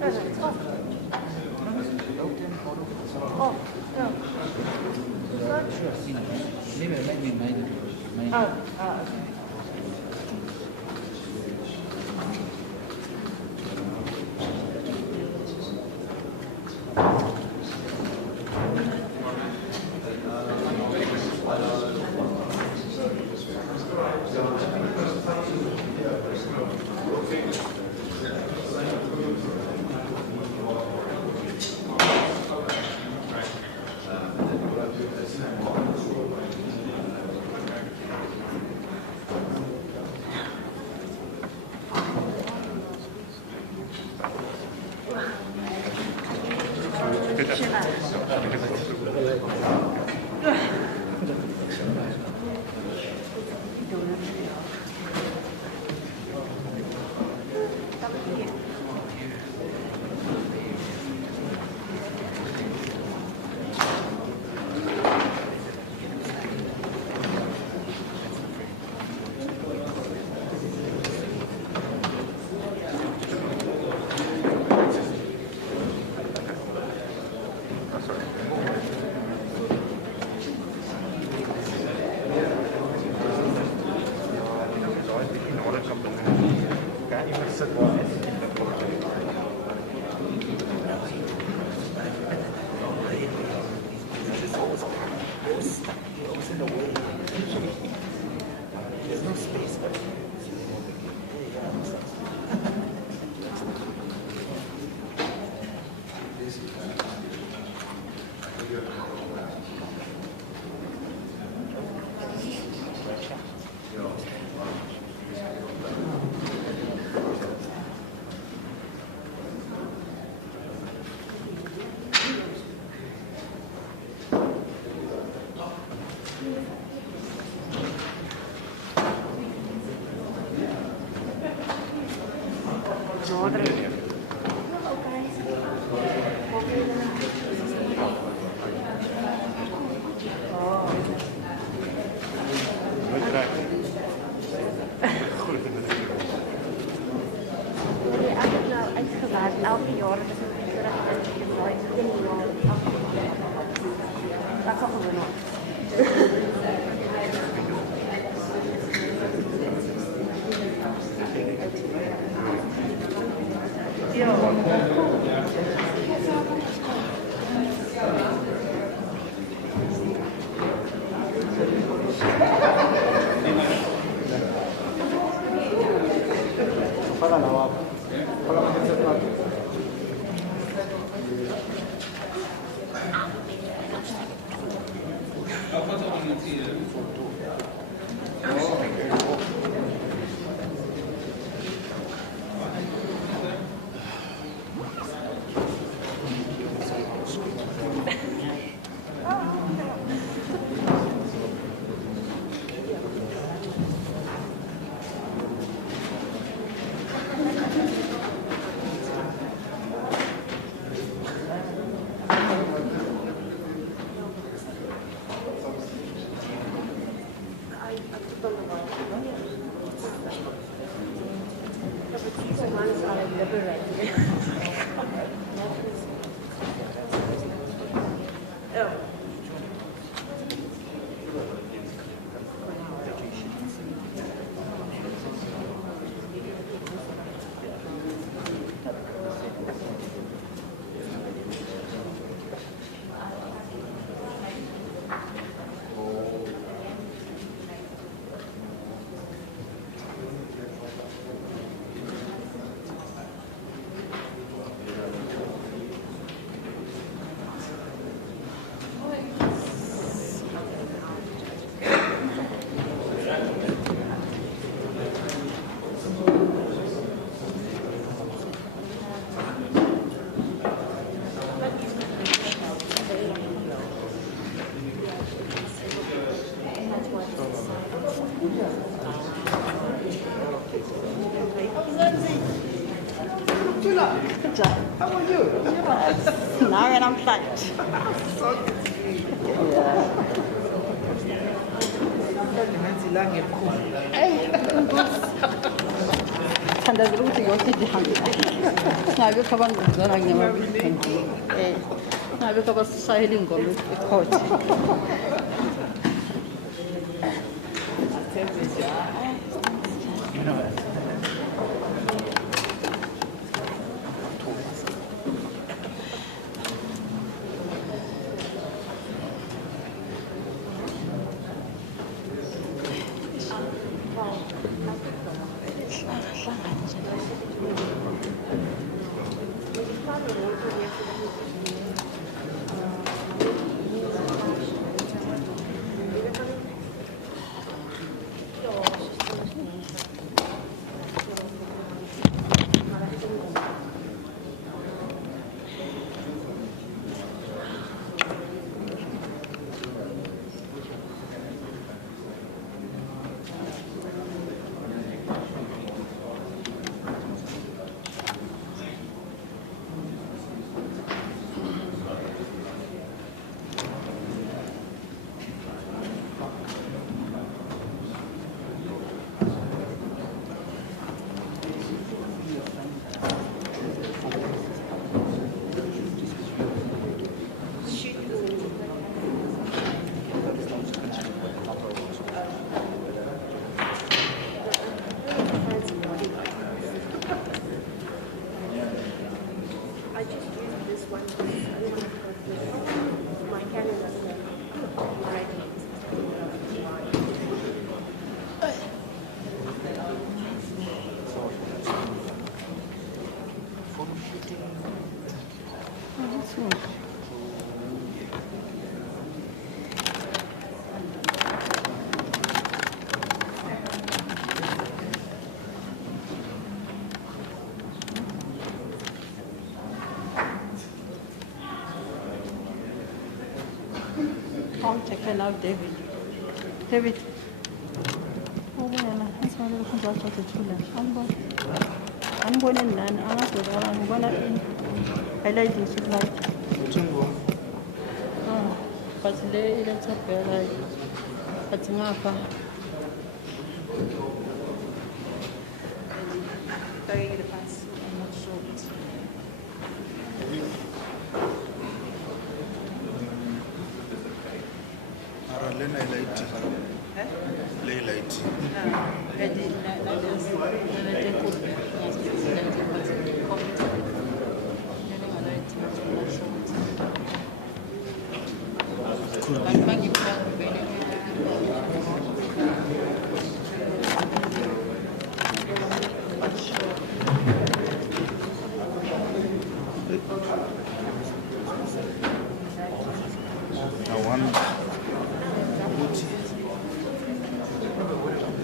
Oh, no. Maybe I make me made it. Okay. How are you? Yes. Now and I'm flat. ngandazela ukuthi yonke ihambe ngabekho abangizana ngabekho abasishayela ingoma ecourt. Taken out David. David. Oh, yeah, that's why I'm going to the children. I'm going in and I'm going to highlight this light. But let's up there like that's enough. Very good pass. I'm not sure.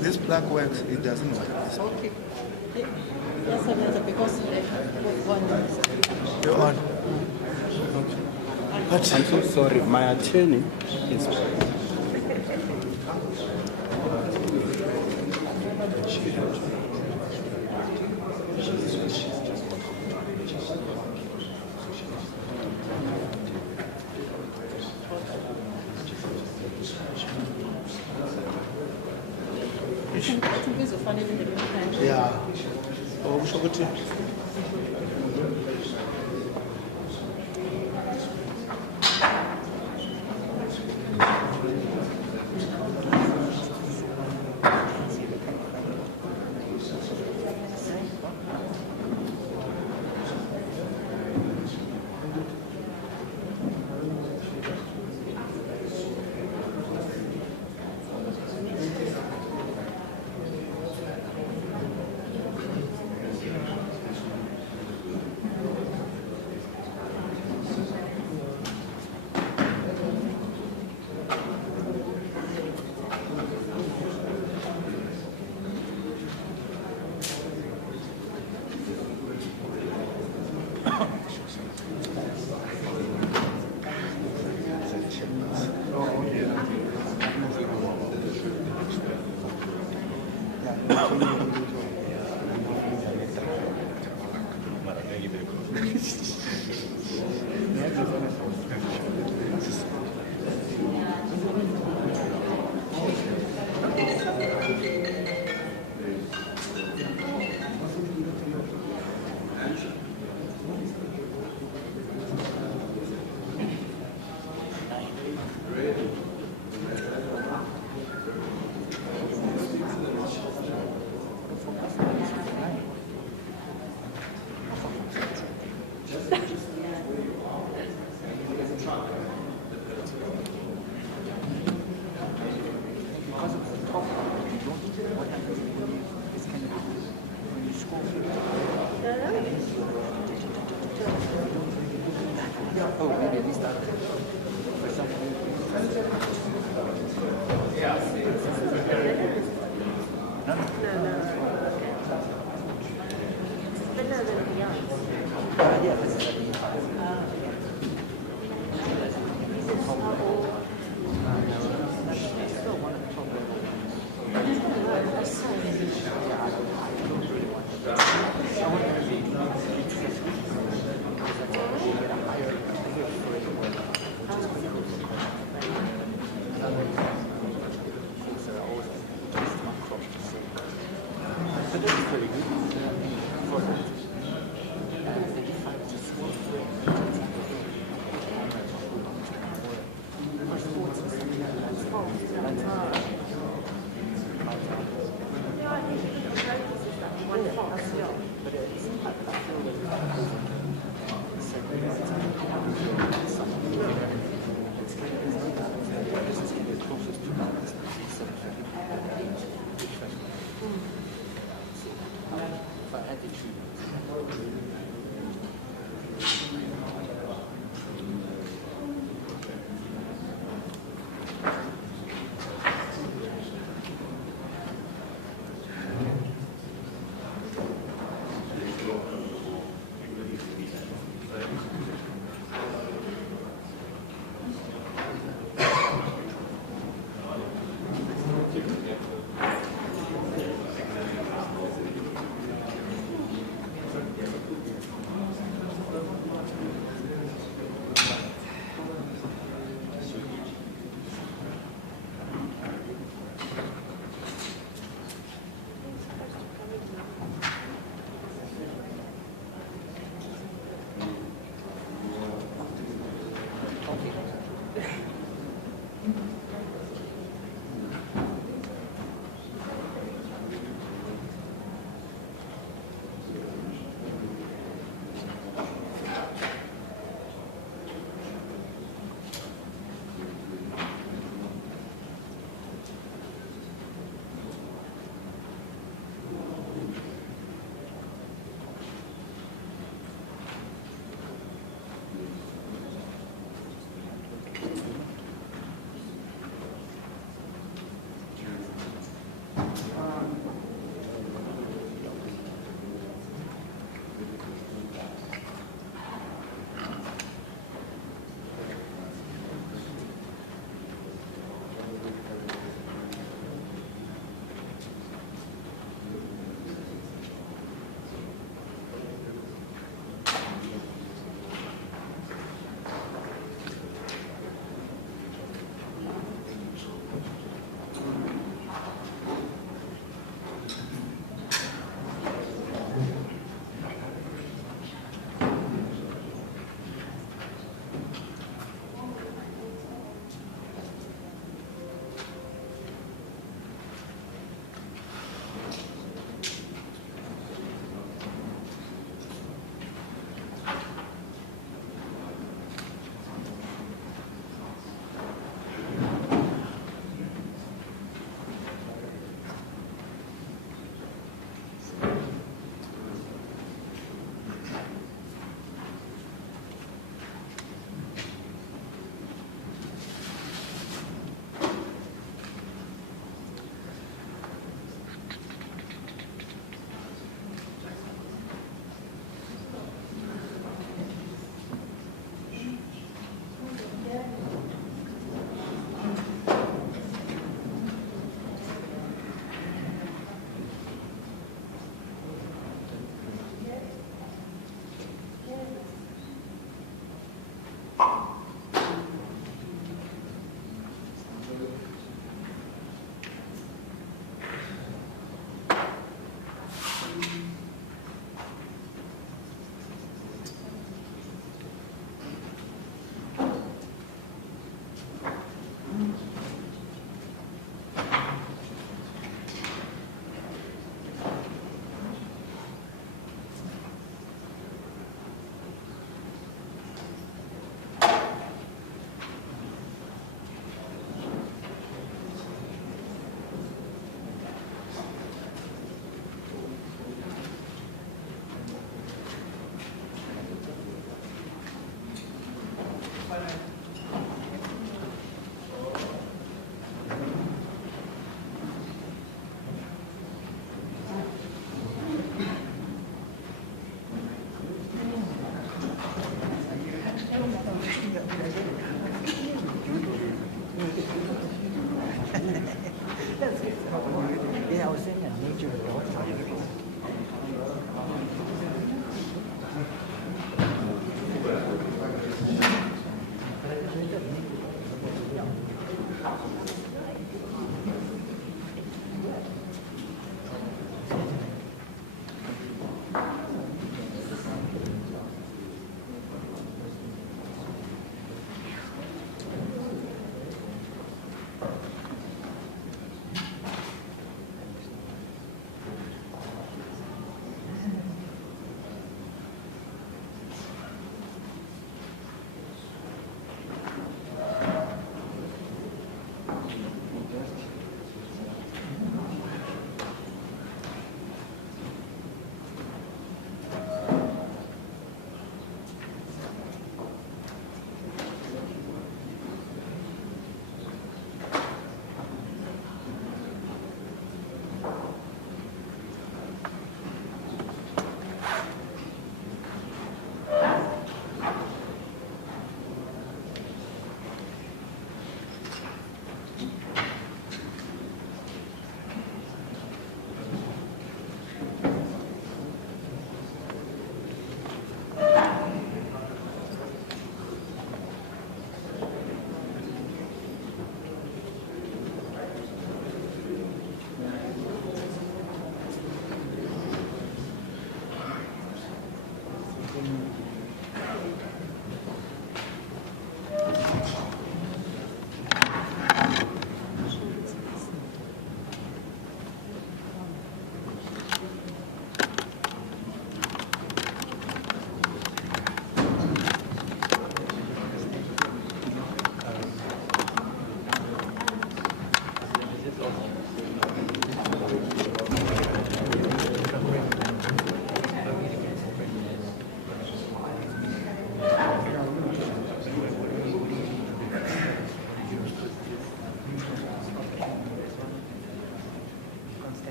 This black works, it doesn't work. Okay. Yes, because one. You're on. But I'm so sorry, my attorney is. Yeah. Oh, so good.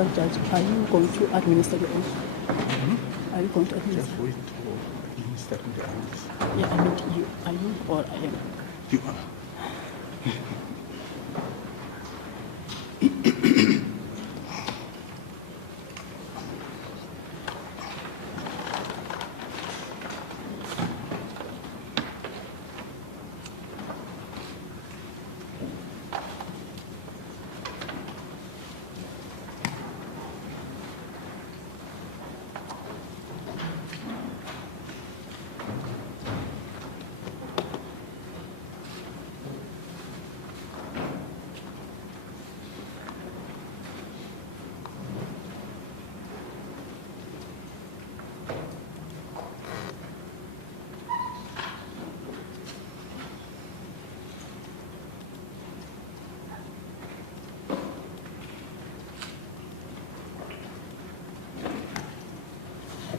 Special Judge, are you going to administer the oath? Are you going to administer? Just wait for administering the oath. Yeah, I mean, are you or I am? You are.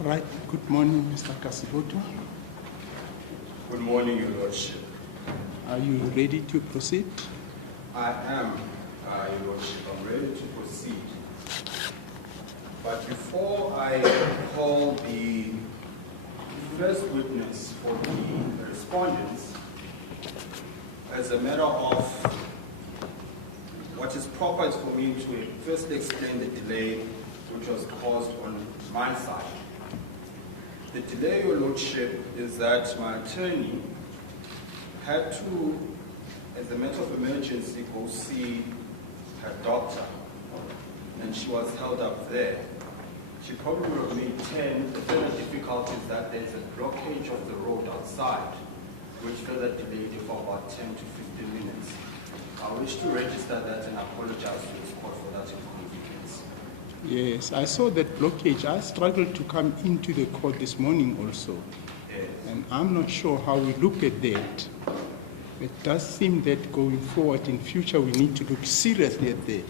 Right. Good morning, Mr. Kasiboto. Good morning, Your Lordship. Are you ready to proceed? I am, Your Lordship. I'm ready to proceed. But before I call the first witness for the respondents, as a matter of what is proper is for me to first explain the delay which was caused on my side. The delay, Your Lordship, is that my attorney had to, as a matter of emergency, go see her doctor, and she was held up there. She probably would have made 10. The further difficulty is that there's a blockage of the road outside, which further delayed it for about 10 to 15 minutes. I wish to register that and apologize to this court for that inconvenience. Yes, I saw that blockage. I struggled to come into the court this morning also. Yes. And I'm not sure how we look at that. It does seem that going forward in future we need to look seriously at that.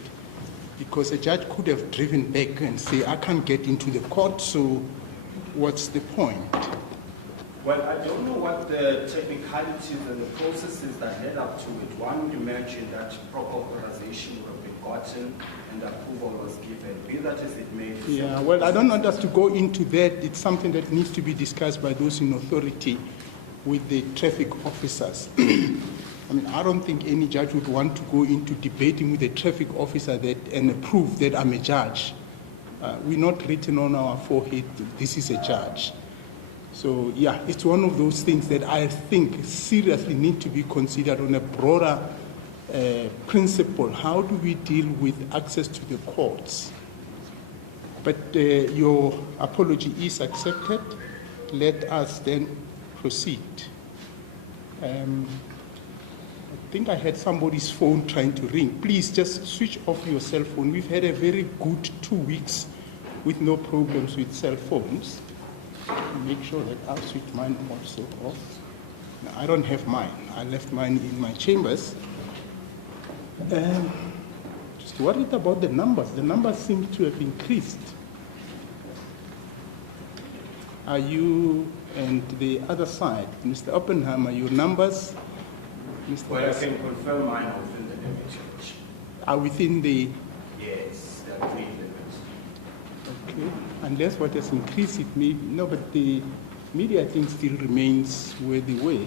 Because a judge could have driven back and say, I can't get into the court, so what's the point? Well, I don't know what the technicalities and the processes that led up to it. One would imagine that proper authorization would have been gotten and approval was given, be that as it may. Yeah, well, I don't want us to go into that. It's something that needs to be discussed by those in authority with the traffic officers. I mean, I don't think any judge would want to go into debating with a traffic officer and prove that I'm a judge. We're not written on our forehead, this is a judge. So, yeah, it's one of those things that I think seriously need to be considered on a broader principle. How do we deal with access to the courts? But your apology is accepted. Let us then proceed. I think I had somebody's phone trying to ring. Please just switch off your cell phone. We've had a very good 2 weeks with no problems with cell phones. Make sure that I'll switch mine also off. Now, I don't have mine. I left mine in my chambers. Just worried about the numbers. The numbers seem to have increased. Are you, and the other side, Mr. Oppenheimer, your numbers? Mr. Well, I can confirm mine are within the limits. Are within the... Yes, they are within the limits. Okay. Unless what has increased, it may be. No, but the media, I think, still remains where they were.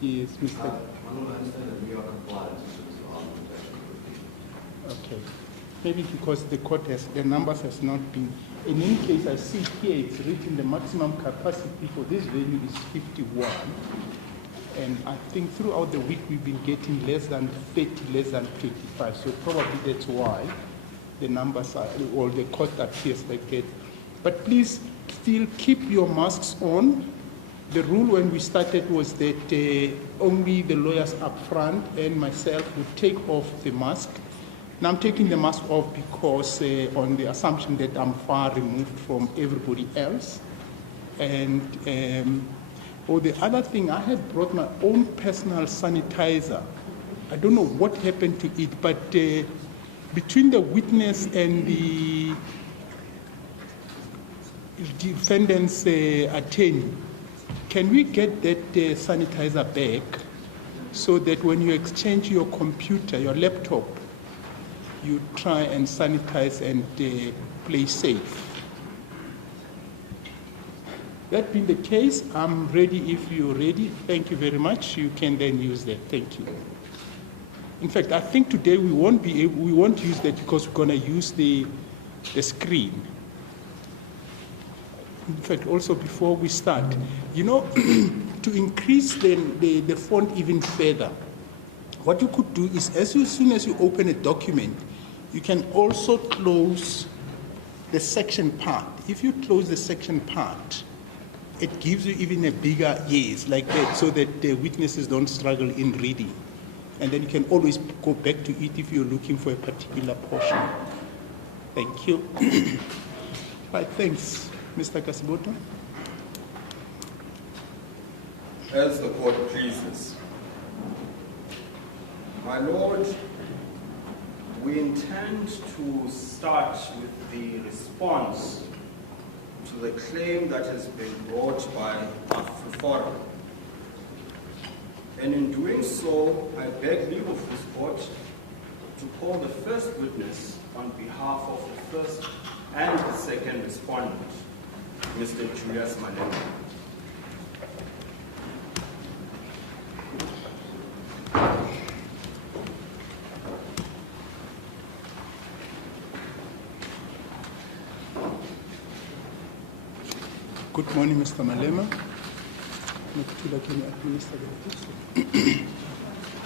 Yes, Mr. Okay. Maybe because the court has, the numbers has not been. In any case, I see here it's written the maximum capacity for this venue is 51. And I think throughout the week we've been getting less than 30, less than 25. So probably that's why the numbers are, or the court appears like that. But please still keep your masks on. The rule when we started was that only the lawyers up front and myself would take off the mask. Now I'm taking the mask off because on the assumption that I'm far removed from everybody else. And the other thing, I had brought my own personal sanitizer. I don't know what happened to it, but between the witness and the defendant's attorney, can we get that sanitizer back so that when you exchange your computer, your laptop, you try and sanitize and play safe. That being the case, I'm ready if you're ready. Thank you very much. You can then use that. Thank you. In fact, I think today we won't use that because we're going to use the screen. In fact, also before we start, you know, to increase the font even further, what you could do is as soon as you open a document, you can also close the section part. If you close the section part, it gives you even a bigger yes, like that, so that the witnesses don't struggle in reading. And then you can always go back to it if you're looking for a particular portion. Thank you. Right, thanks. Mr. Kasiboto. As the court pleases. My Lord, we intend to start with the response to the claim that has been brought by Afriforum. And in doing so, I beg leave of this court to call the first witness on behalf of the first and the second respondent, Mr. Julius Malema. Good morning, Mr. Malema. Can you administer the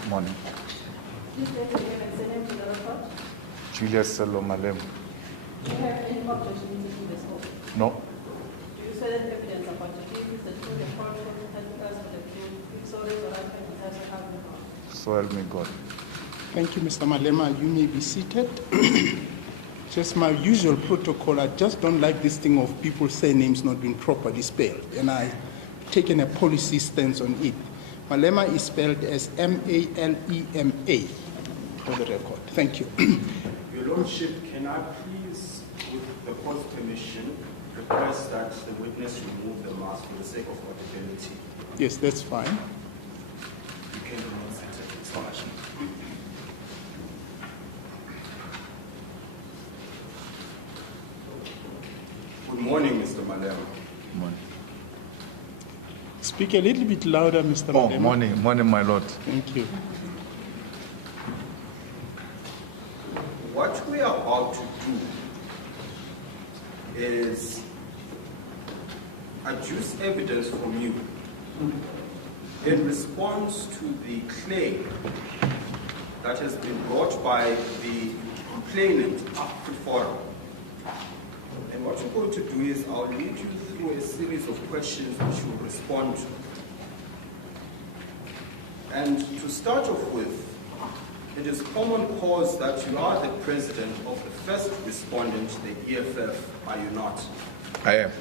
Morning. Julius Sello Malema. Do you have any objection to this call? No. Do you say that evidence about the case that you the court has the sorry or has a So help me God. Thank you, Mr. Malema. You may be seated. Just my usual protocol. I just don't like this thing of people's surnames not being properly spelled, and I've taken a policy stance on it. Malema is spelled as M-A-L-E-M-A for the record. Thank you. Your Lordship, can I please, with the court's permission, request that the witness remove the mask for the sake of audibility? Yes, that's fine. You can remain seated. It's fine. Good morning, Mr. Malema. Morning. Speak a little bit louder, Mr. Malema. Morning, my Lord. Thank you. What we are about to do is adduce evidence from you in response to the claim that has been brought by the complainant, Afriforum. And what we're going to do is I'll lead you through a series of questions which you'll respond to. And to start off with, it is common cause that you are the president of the first respondent, the EFF, are you not? I am.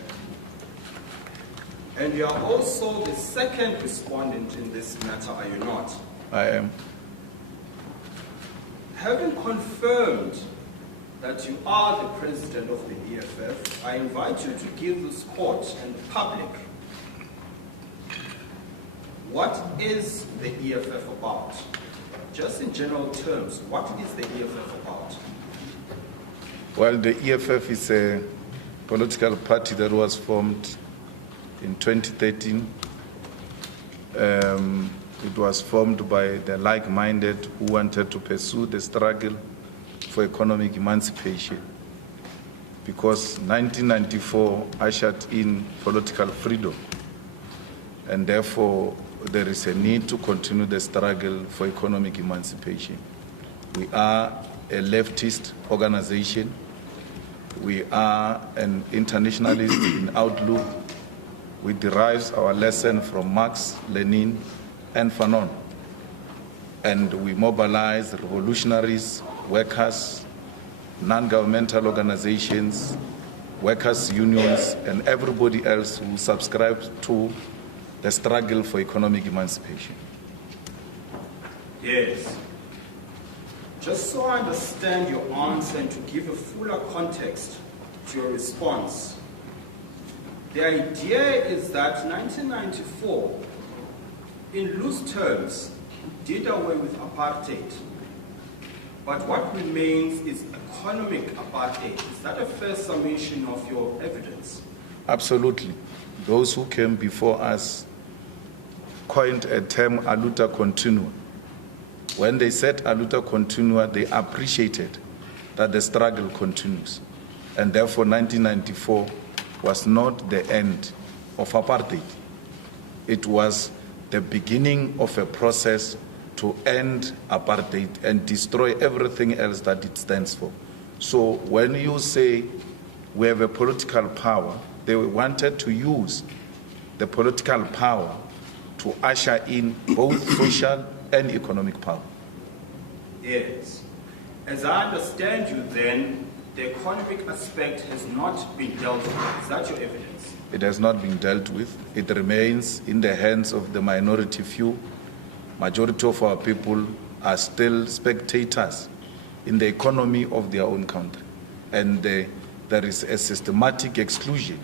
And you are also the second respondent in this matter, are you not? I am. Having confirmed that you are the president of the EFF, I invite you to give this court and the public what is the EFF about? Just in general terms, what is the EFF about? Well, the EFF is a political party that was formed in 2013. It was formed by the like-minded who wanted to pursue the struggle for economic emancipation, because 1994 ushered in political freedom, and therefore there is a need to continue the struggle for economic emancipation. We are a leftist organization. We are an internationalist in outlook. We derive our lesson from Marx, Lenin, and Fanon. And we mobilize revolutionaries, workers, non-governmental organizations, workers' unions, and everybody else who subscribes to the struggle for economic emancipation. Yes. Just so I understand your answer and to give a fuller context to your response, the idea is that 1994, in loose terms, did away with apartheid But what remains is economic apartheid. Is that a fair summation of your evidence? Absolutely. Those who came before us coined a term, aluta continua. When they said aluta continua, they appreciated that the struggle continues. And therefore, 1994 was not the end of apartheid. It was the beginning of a process to end apartheid and destroy everything else that it stands for. So when you say we have a political power, they wanted to use the political power to usher in both social and economic power. Yes. As I understand you then, the economic aspect has not been dealt with. Is that your evidence? It has not been dealt with. It remains in the hands of the minority few. Majority of our people are still spectators in the economy of their own country. And there is a systematic exclusion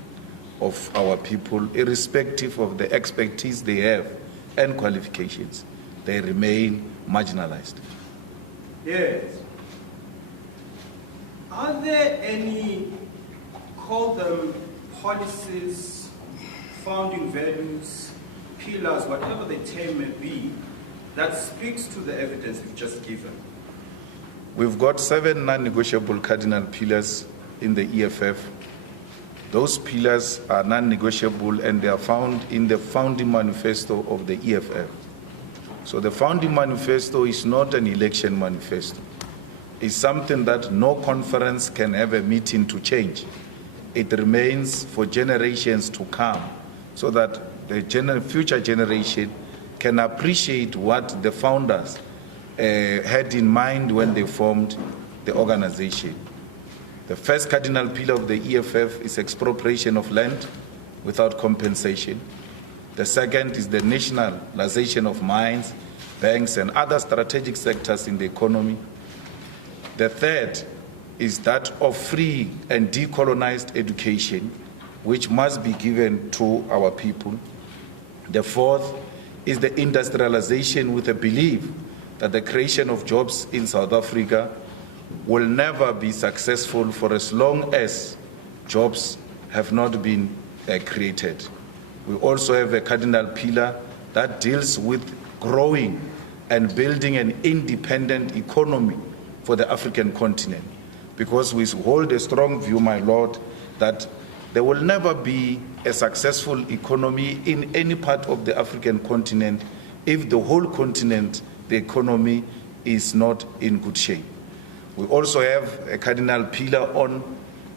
of our people, irrespective of the expertise they have and qualifications. They remain marginalized. Yes. Are there any, call them policies, founding values, pillars, whatever the term may be, that speaks to the evidence we've just given? We've got 7 non-negotiable cardinal pillars in the EFF. Those pillars are non-negotiable and they are found in the founding manifesto of the EFF. So the founding manifesto is not an election manifesto. It's something that no conference can have a meeting to change. It remains for generations to come so that the future generation can appreciate what the founders had in mind when they formed the organization. The first cardinal pillar of the EFF is expropriation of land without compensation. The second is the nationalization of mines, banks, and other strategic sectors in the economy. The third is that of free and decolonized education, which must be given to our people. The fourth is the industrialization with a belief that the creation of jobs in South Africa will never be successful for as long as jobs have not been created. We also have a cardinal pillar that deals with growing and building an independent economy for the African continent, because we hold a strong view, my Lord, that there will never be a successful economy in any part of the African continent if the whole continent, the economy, is not in good shape. We also have a cardinal pillar on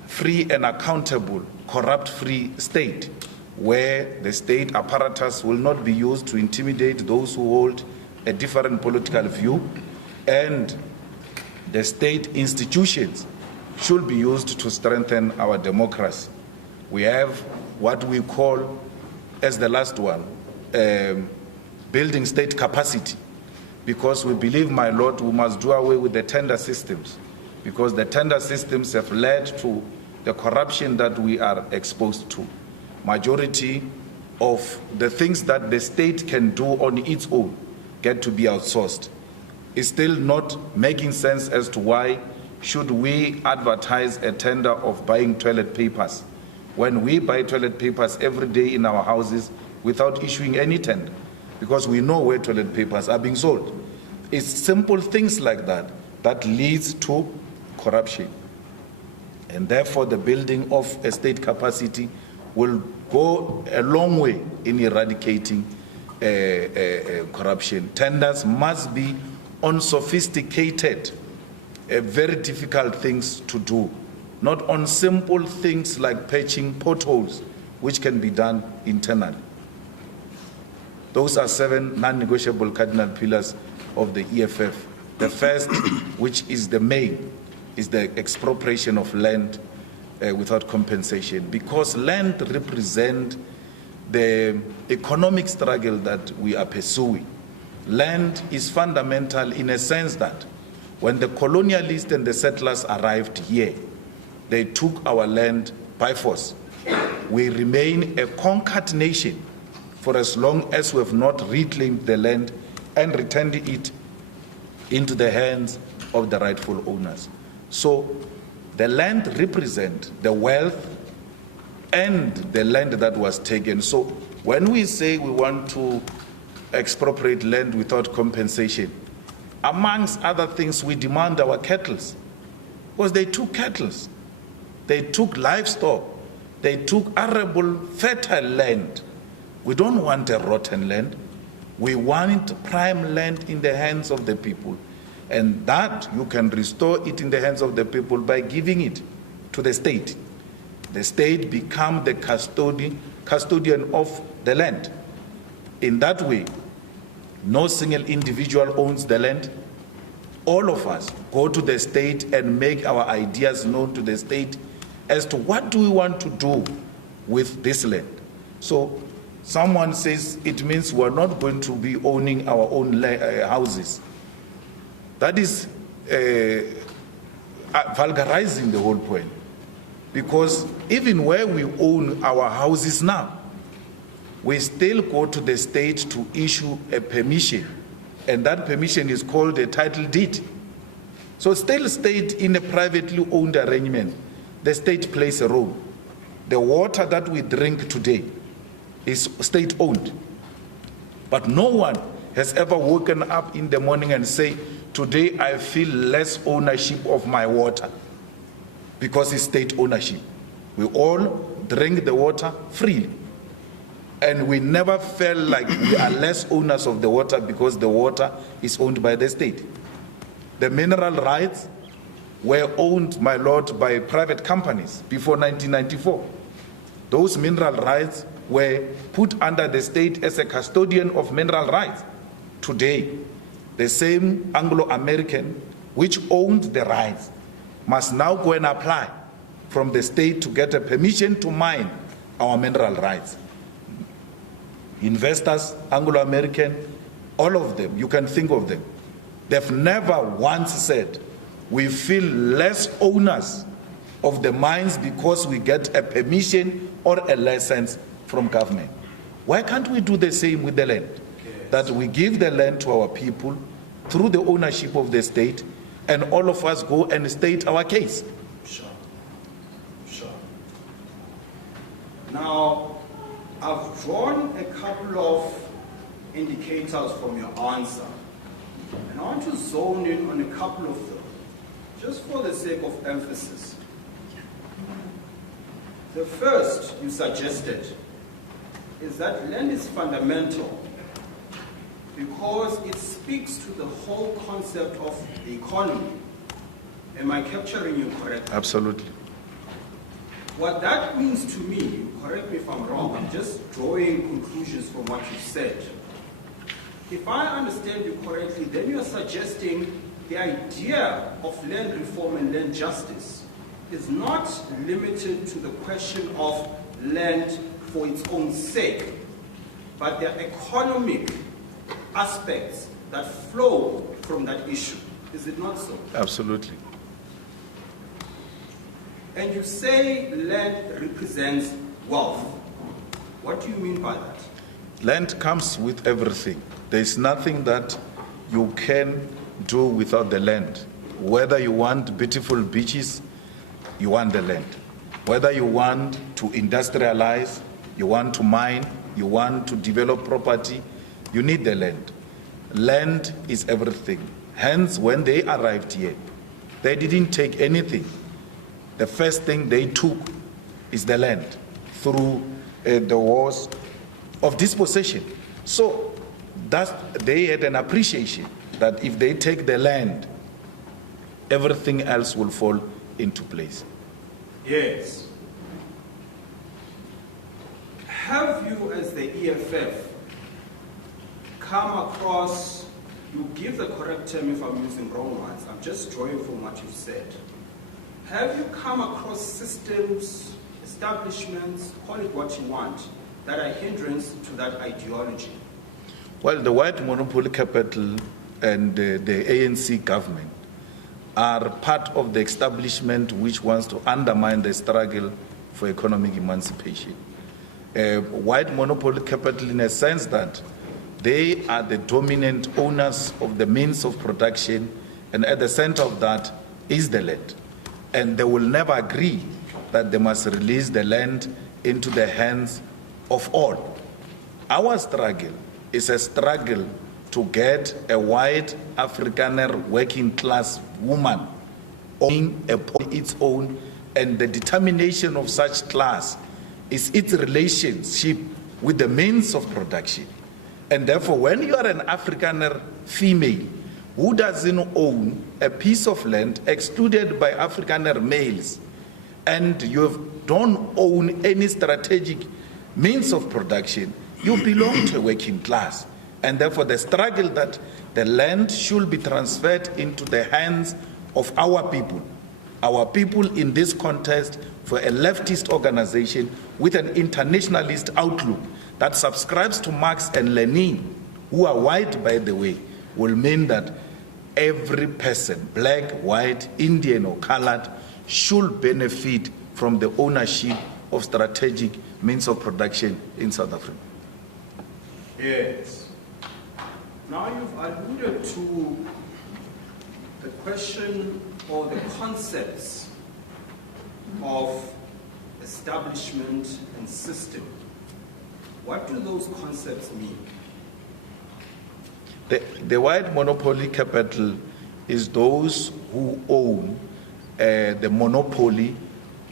free and accountable, corrupt-free state, where the state apparatus will not be used to intimidate those who hold a different political view, and the state institutions should be used to strengthen our democracy. We have what we call, as the last one, building state capacity, because we believe, my Lord, we must do away with the tender systems, because the tender systems have led to the corruption that we are exposed to. Majority of the things that the state can do on its own get to be outsourced. It's still not making sense as to why should we advertise a tender of buying toilet papers when we buy toilet papers every day in our houses without issuing any tender, because we know where toilet papers are being sold. It's simple things like that that leads to corruption. And therefore, the building of a state capacity will go a long way in eradicating corruption. Tenders must be on sophisticated, very difficult things to do, not on simple things like patching potholes, which can be done internally. Those are 7 non-negotiable cardinal pillars of the EFF. The first, which is the main, is the expropriation of land without compensation, because land represents the economic struggle that we are pursuing. Land is fundamental in a sense that when the colonialists and the settlers arrived here, they took our land by force. We remain a conquered nation for as long as we have not reclaimed the land and returned it into the hands of the rightful owners. So the land represents the wealth and the land that was taken. So when we say we want to expropriate land without compensation, amongst other things, we demand our cattle, because they took cattle, they took livestock, they took arable, fertile land. We don't want a rotten land. We want prime land in the hands of the people. And that you can restore it in the hands of the people by giving it to the state. The state become the custodian of the land. In that way, no single individual owns the land. All of us go to the state and make our ideas known to the state as to what do we want to do with this land. So someone says it means we're not going to be owning our own houses. That is vulgarizing the whole point. Because even where we own our houses now, we still go to the state to issue a permission, and that permission is called a title deed. So still state in a privately owned arrangement, the state plays a role. The water that we drink today is state owned. But no one has ever woken up in the morning and say, today I feel less ownership of my water because it's state ownership. We all drink the water freely. And we never felt like we are less owners of the water because the water is owned by the state. The mineral rights were owned, my lord, by private companies before 1994. Those mineral rights were put under the state as a custodian of mineral rights. Today, the same Anglo-American which owned the rights must now go and apply from the state to get a permission to mine our mineral rights. Investors, Anglo-American, all of them, you can think of them. They've never once said, we feel less owners of the mines because we get a permission or a license from government. Why can't we do the same with the land? That we give the land to our people through the ownership of the state, and all of us go and state our case. Sure. Now, I've drawn a couple of indicators from your answer, and I want to zone in on a couple of them, just for the sake of emphasis. The first you suggested is that land is fundamental because it speaks to the whole concept of the economy. Am I capturing you correctly? Absolutely. What that means to me, correct me if I'm wrong, I'm just drawing conclusions from what you said. If I understand you correctly, then you're suggesting the idea of land reform and land justice is not limited to the question of land for its own sake, but there are economic aspects that flow from that issue. Is it not so? Absolutely. And you say land represents wealth. What do you mean by that? Land comes with everything. There is nothing that you can do without the land. Whether you want beautiful beaches, you want the land. Whether you want to industrialize, you want to mine, you want to develop property, you need the land. Land is everything. Hence, when they arrived here, they didn't take anything. The first thing they took is the land through the wars of dispossession. So they had an appreciation that if they take the land, everything else will fall into place. Yes. Have you, as the EFF, come across, you give the correct term if I'm using wrong ones, I'm just drawing from what you've said. Have you come across systems, establishments, call it what you want, that are hindrance to that ideology? Well, the white monopoly capital and the ANC government are part of the establishment which wants to undermine the struggle for economic emancipation. White monopoly capital in a sense that They are the dominant owners of the means of production, and at the center of that is the land. And they will never agree that they must release the land into the hands of all. Our struggle is a struggle to get a white Afrikaner working class woman owning its own, and the determination of such class is its relationship with the means of production. And therefore, when you are an Afrikaner female who doesn't own a piece of land excluded by Afrikaner males, and you don't own any strategic means of production, you belong to a working class. And therefore, the struggle that the land should be transferred into the hands of our people in this contest for a leftist organization with an internationalist outlook that subscribes to Marx and Lenin, who are white, by the way, will mean that every person, black, white, Indian, or colored, should benefit from the ownership of strategic means of production in South Africa. Yes. Now you've alluded to the question or the concepts of establishment and system. What do those concepts mean? The white monopoly capital is those who own the monopoly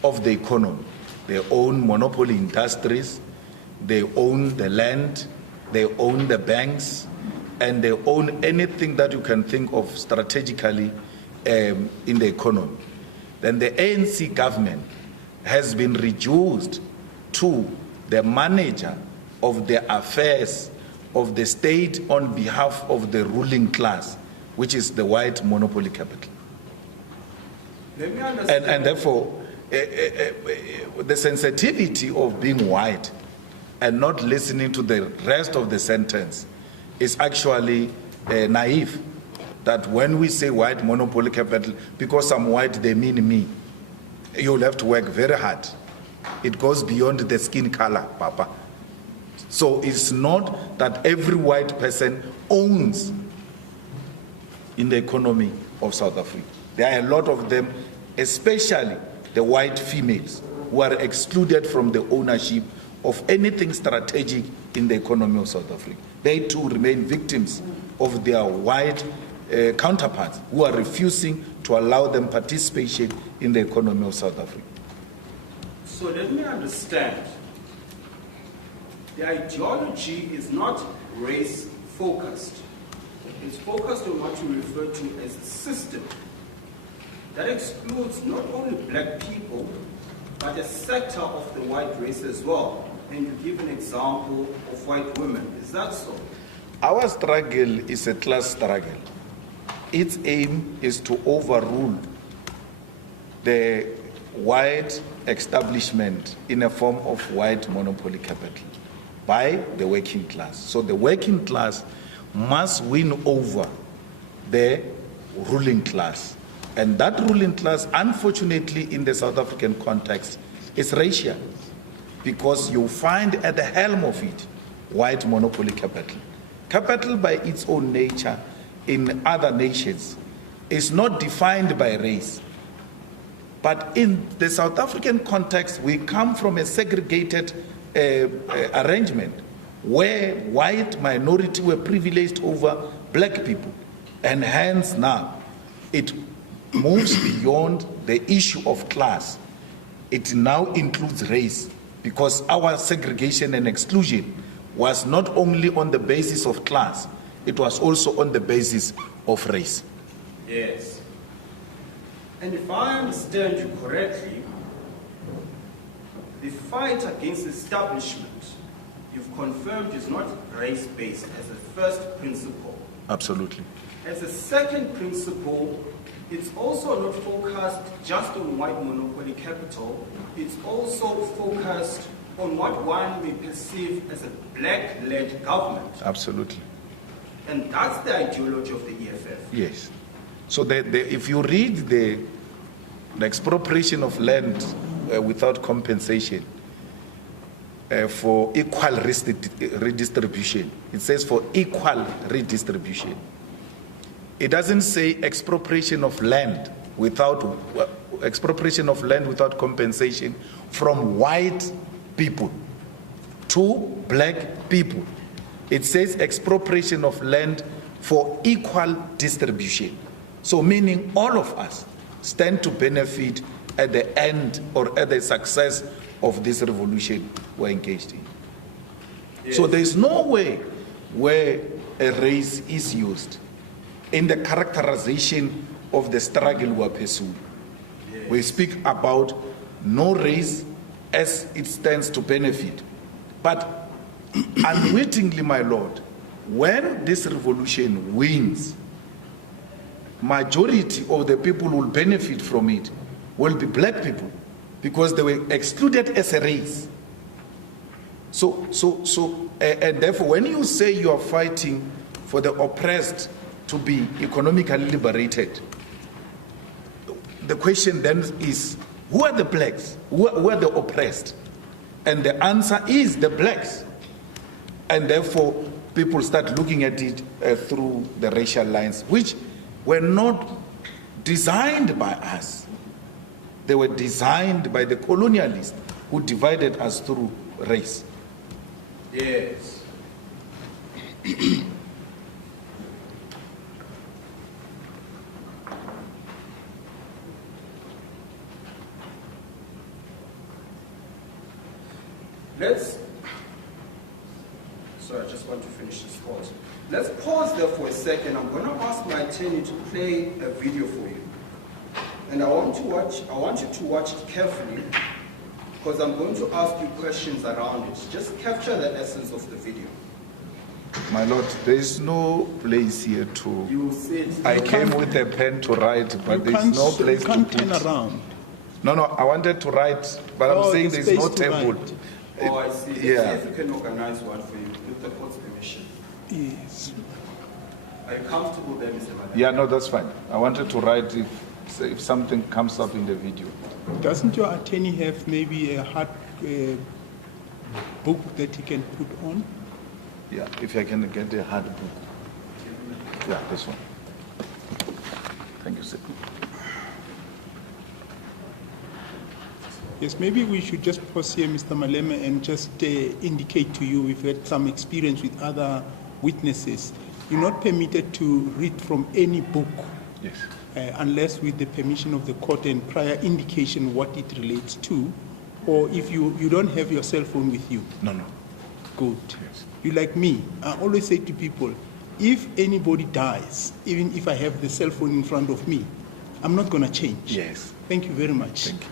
of the economy. They own monopoly industries, they own the land, they own the banks, and they own anything that you can think of strategically in the economy. Then the ANC government has been reduced to the manager of the affairs of the state on behalf of the ruling class, which is the white monopoly capital. Let me understand. And therefore, the sensitivity of being white and not listening to the rest of the sentence is actually naive. That when we say white monopoly capital, because I'm white, they mean me. You'll have to work very hard. It goes beyond the skin color, Papa. So it's not that every white person owns in the economy of South Africa. There are a lot of them, especially the white females, who are excluded from the ownership of anything strategic in the economy of South Africa. They too remain victims of their white counterparts who are refusing to allow them participation in the economy of South Africa. So let me understand. The ideology is not race-focused. It's focused on what you refer to as a system that excludes not only black people, but a sector of the white race as well. And you give an example of white women. Is that so? Our struggle is a class struggle. Its aim is to overrule the white establishment in a form of white monopoly capital by the working class. So the working class must win over the ruling class. And that ruling class, unfortunately, in the South African context, is racial, because you find at the helm of it white monopoly capital. Capital by its own nature in other nations is not defined by race. But in the South African context, we come from a segregated arrangement where white minority were privileged over black people. And hence now, it moves beyond the issue of class. It now includes race, because our segregation and exclusion was not only on the basis of class, it was also on the basis of race. Yes. And if I understand you correctly, the fight against establishment, you've confirmed, is not race-based as a first principle. Absolutely. As a second principle, it's also not focused just on white monopoly capital. It's also focused on what one may perceive as a black-led government. Absolutely. And that's the ideology of the EFF. Yes. So if you read the expropriation of land without compensation, for equal redistribution. It says for equal redistribution. It doesn't say expropriation of land without compensation from white people to black people. It says expropriation of land for equal distribution. So meaning all of us stand to benefit at the end or at the success of this revolution we're engaged in. Yes. So there is no way where a race is used in the characterization of the struggle we're pursuing. Yes. We speak about no race as it stands to benefit. But unwittingly, my Lord, when this revolution wins, majority of the people who will benefit from it will be black people, because they were excluded as a race. And therefore, when you say you are fighting for the oppressed to be economically liberated, the question then is, who are the blacks? Who are the oppressed? And the answer is the blacks. And therefore, people start looking at it through the racial lines, which were not designed by us. They were designed by the colonialists who divided us through race. Yes. Sorry, I just want to finish this pause. Let's pause there for a second. I'm going to ask my attorney to play a video for you. And I want you to watch it carefully, because I'm going to ask you questions around it. Just capture the essence of the video. My Lord, there is no place here to... You said... I came with a pen to write, but there is no place to put. You can't turn around. No, I wanted to write, but I'm saying there is no table. Oh, I see. Yeah. See if we can organize one for you, with the court's permission. Yes. Are you comfortable there, Mr. Madam? Yeah, no, that's fine. I wanted to write if something comes up in the video. Doesn't your attorney have maybe a hard book that he can put on? Yeah, if I can get a hard book. Yeah, this one. Thank you, sir. Yes, maybe we should just pause here, Mr. Malema, and just indicate to you we've had some experience with other witnesses. You're not permitted to read from any book. Yes. Unless with the permission of the court and prior indication what it relates to, or if you don't have your cell phone with you. No. Good. Yes. You like me. I always say to people, if anybody dies, even if I have the cell phone in front of me, I'm not going to change. Yes. Thank you very much. Thank you.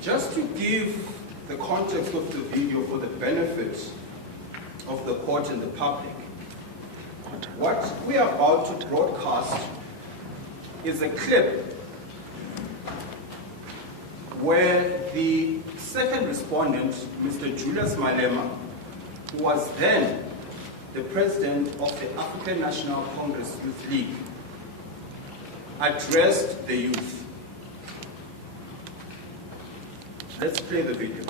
Just to give the context of the video for the benefit of the court and the public, what we are about to broadcast is a clip where the second respondent, Mr. Julius Malema, who was then the president of the African National Congress Youth League, addressed the youth. Let's play the video.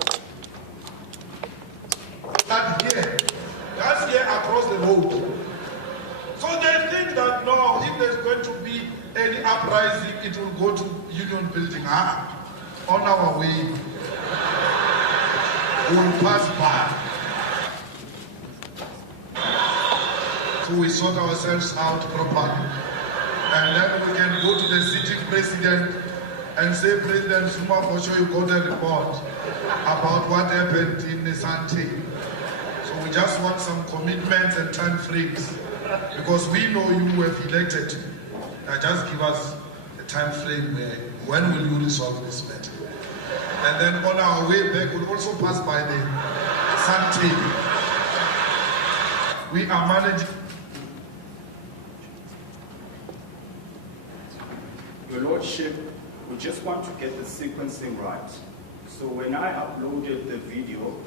That's here across the road. So they think that no, if there's going to be any uprising, it will go to Union Building. On our way, we'll pass by. So we sort ourselves out properly. And then we can go to the sitting president and say, President Zuma, for sure you got a report about what happened in Nisante. So we just want some commitments and time frames, because we know you were elected. Just give us a time frame. When will you resolve this matter? And then on our way back, we'll also pass by the Sante. We are managing. Your Lordship, we just want to get the sequencing right. So when I uploaded the video,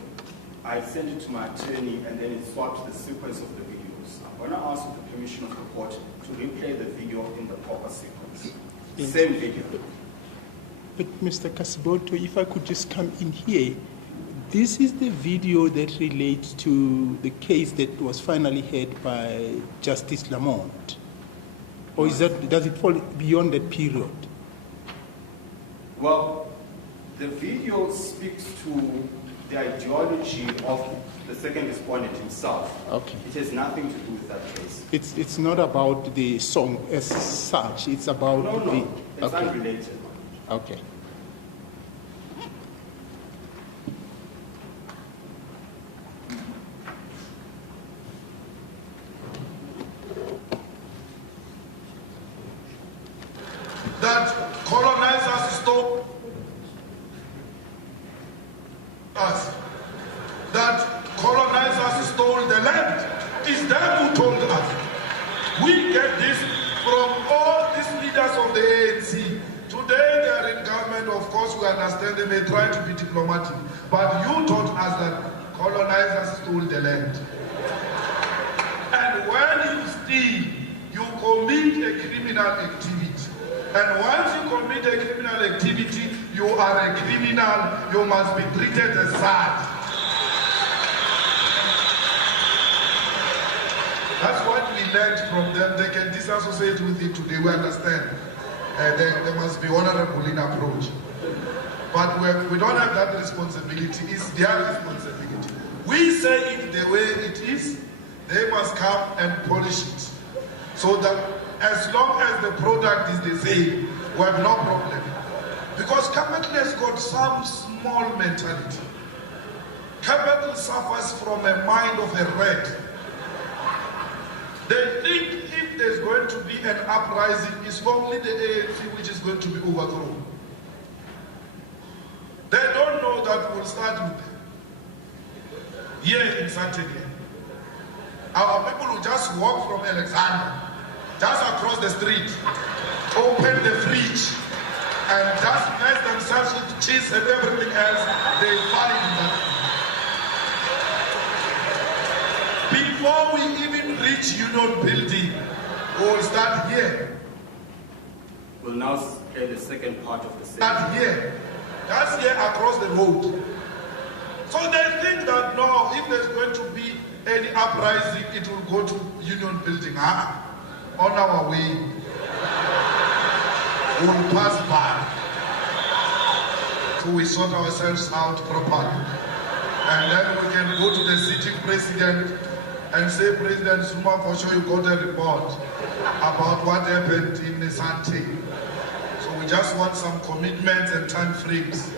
I sent it to my attorney and then it swapped the sequence of the videos. I'm going to ask with the permission of the court to replay the video in the proper sequence. Yes. Same video. But Mr. Kasiboto, if I could just come in here, This is the video that relates to the case that was finally heard by Justice Lamont. Or does it fall beyond that period? Well, the video speaks to the ideology of the second respondent himself. Okay. It has nothing to do with that case. It's not about the song as such. It's about No. It's okay. unrelated. Okay. That colonizers stole us. That colonizers stole the land. It's them who told us. We get this from all these leaders of the ANC. Today they are in government, of course we understand they may try to be diplomatic. But you taught us that colonizers stole the land. And when you steal, you commit a criminal activity. And once you commit a criminal activity, you are a criminal, you must be treated as such. That's what we learned from them. They can disassociate with it today, we understand. They must be honorable in approach. But we don't have that responsibility, it's their responsibility. We say it the way it is, they must come and polish it. So that as long as the product is the same, we have no problem. Because capital has got some small mentality. Capital suffers from a mind of a rat. They think if there's going to be an uprising, it's only the ANC which is going to be overthrown. They don't know that we'll start with them. Here in Santiago. Our people will just walk from Alexander, just across the street, open the fridge, and just mess themselves with cheese and everything else they find that. Before we even reach Union Building, we'll start here. We'll now play the second part of the same. Start here. That's here across the road. So they think that no, if there's going to be any uprising, it will go to Union Building. On our way, we'll pass by. So we sort ourselves out properly. And then we can go to the sitting president and say, President Zuma, for sure you got a report about what happened in Sante. So we just want some commitments and time frames.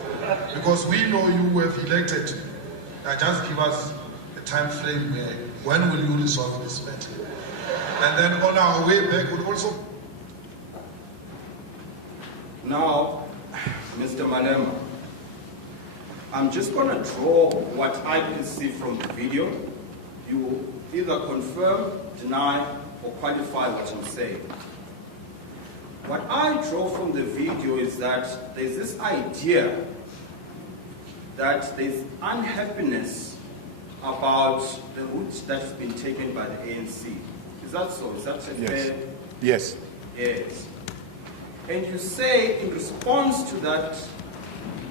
Because we know you have elected. Just give us a time frame where, when will you resolve this matter? And then on our way back, we'll also... Now, Mr. Malema, I'm just going to draw what I can see from the video. You either confirm, deny, or qualify what I'm saying. What I draw from the video is that there's this idea that there's unhappiness about the route that's been taken by the ANC. Is that so? Is that a fair? Yes. Yes. And you say in response to that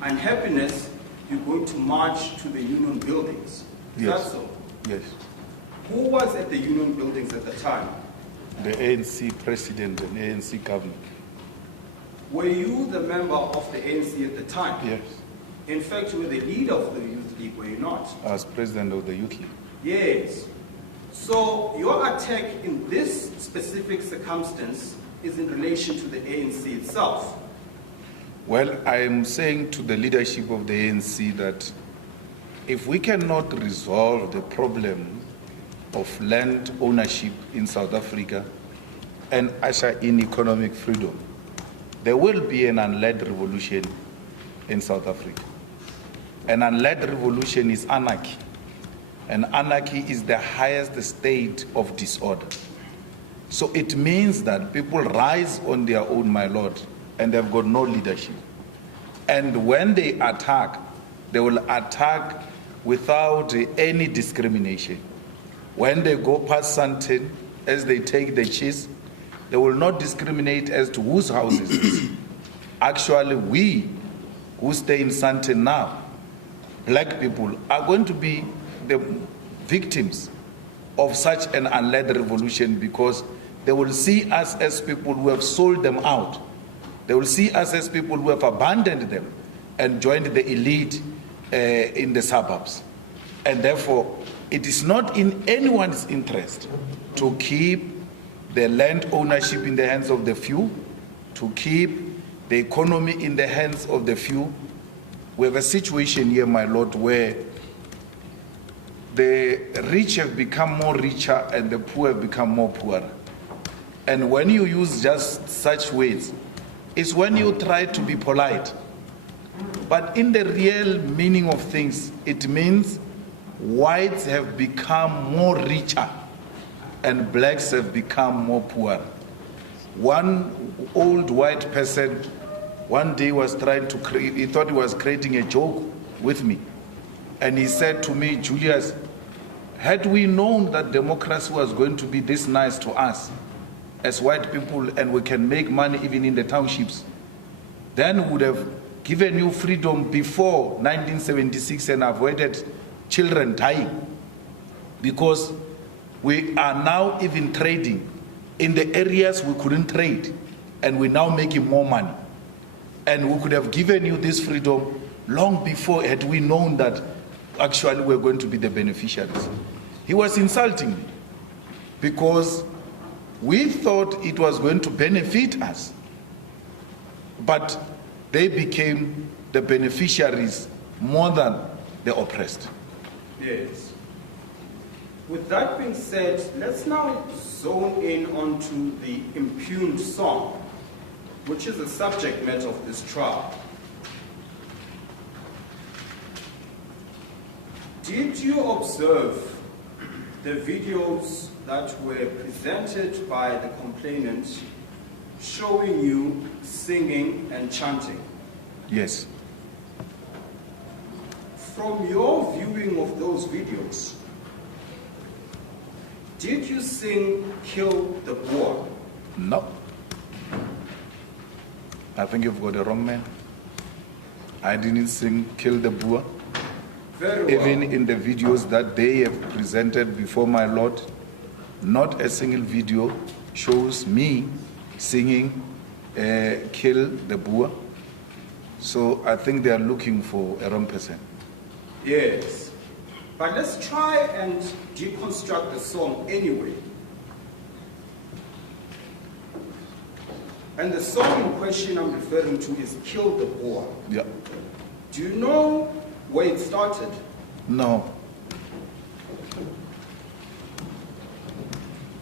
unhappiness, you're going to march to the union buildings. Is that so? Yes. Who was at the union buildings at the time? The ANC president and ANC government. Were you the member of the ANC at the time? Yes. In fact, you were the leader of the Youth League, were you not? As president of the Youth League. Yes. So your attack in this specific circumstance is in relation to the ANC itself. Well, I'm saying to the leadership of the ANC that if we cannot resolve the problem of land ownership in South Africa and usher in economic freedom, there will be an unled revolution in South Africa. An unled revolution is anarchy. And anarchy is the highest state of disorder. So it means that people rise on their own, my lord, and they've got no leadership. And when they attack, they will attack without any discrimination. When they go past Sandton, as they take the cheese, they will not discriminate as to whose house is this. Actually, we who stay in Sandton now black people are going to be the victims of such an unled revolution, because they will see us as people who have sold them out. They will see us as people who have abandoned them and joined the elite in the suburbs. And therefore, it is not in anyone's interest to keep the land ownership in the hands of the few, to keep the economy in the hands of the few. We have a situation here, my Lord, where the rich have become more richer and the poor have become more poorer. And when you use just such words, it's when you try to be polite. But in the real meaning of things, it means whites have become more richer and blacks have become more poor. One old white person one day was trying to create, he thought he was creating a joke with me. And he said to me, Julius, had we known that democracy was going to be this nice to us as white people and we can make money even in the townships, then we would have given you freedom before 1976 and avoided children dying. Because we are now even trading in the areas we couldn't trade, and we're now making more money. And we could have given you this freedom long before had we known that actually we're going to be the beneficiaries. He was insulting me because we thought it was going to benefit us, but they became the beneficiaries more than the oppressed. Yes. With that being said, let's now zone in onto the impugned song, which is the subject matter of this trial. Did you observe the videos that were presented by the complainant showing you singing and chanting? Yes. From your viewing of those videos, did you sing "Kill the Boer"? No. I think you've got the wrong man. I didn't sing "Kill the Boer." Very well. Even in the videos that they have presented before my Lord, not a single video shows me singing "Kill the Boer." So I think they are looking for a wrong person. Yes. But let's try and deconstruct the song anyway. And the song in question I'm referring to is "Kill the Boer." Yeah. Do you know where it started? No.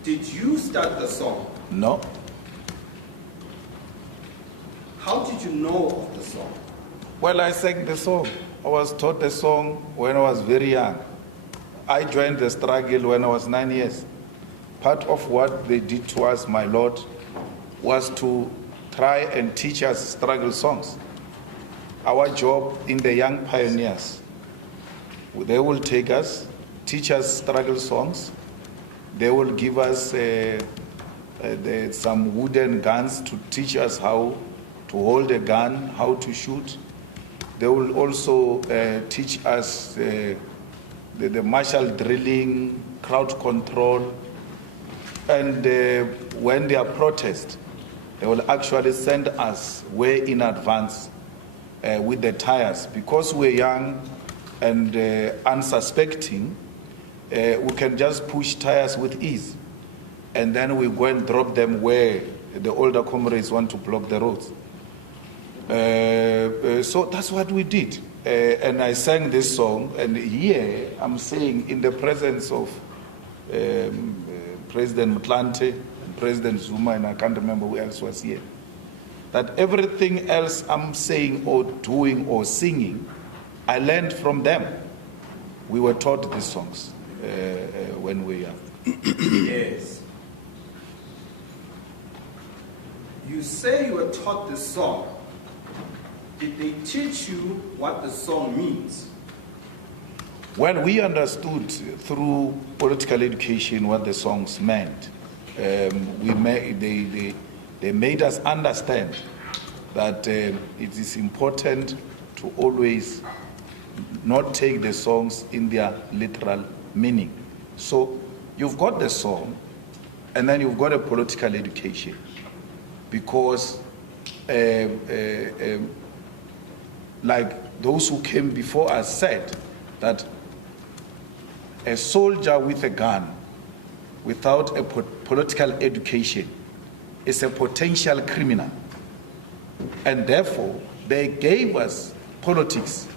Did you start the song? No. How did you know of the song? Well, I sang the song. I was taught the song when I was very young. I joined the struggle when I was 9 years. Part of what they did to us, my Lord, was to try and teach us struggle songs. Our job in the Young Pioneers, they will take us, teach us struggle songs. They will give us some wooden guns to teach us how to hold a gun, how to shoot. They will also teach us the martial drilling, crowd control. And when they are protest, they will actually send us way in advance with the tires. Because we're young and unsuspecting, we can just push tires with ease. And then we go and drop them where the older comrades want to block the roads. So that's what we did. And I sang this song, and here I'm saying in the presence of President Mtlante, and President Zuma, and I can't remember who else was here, that everything else I'm saying or doing or singing, I learned from them. We were taught these songs when we were young. Yes. You say you were taught this song. Did they teach you what the song means? Well, we understood through political education what the songs meant. They made us understand that it is important to always not take the songs in their literal meaning. So you've got the song, and then you've got a political education, because like those who came before us said, that a soldier with a gun without a political education is a potential criminal. And therefore, they gave us politics.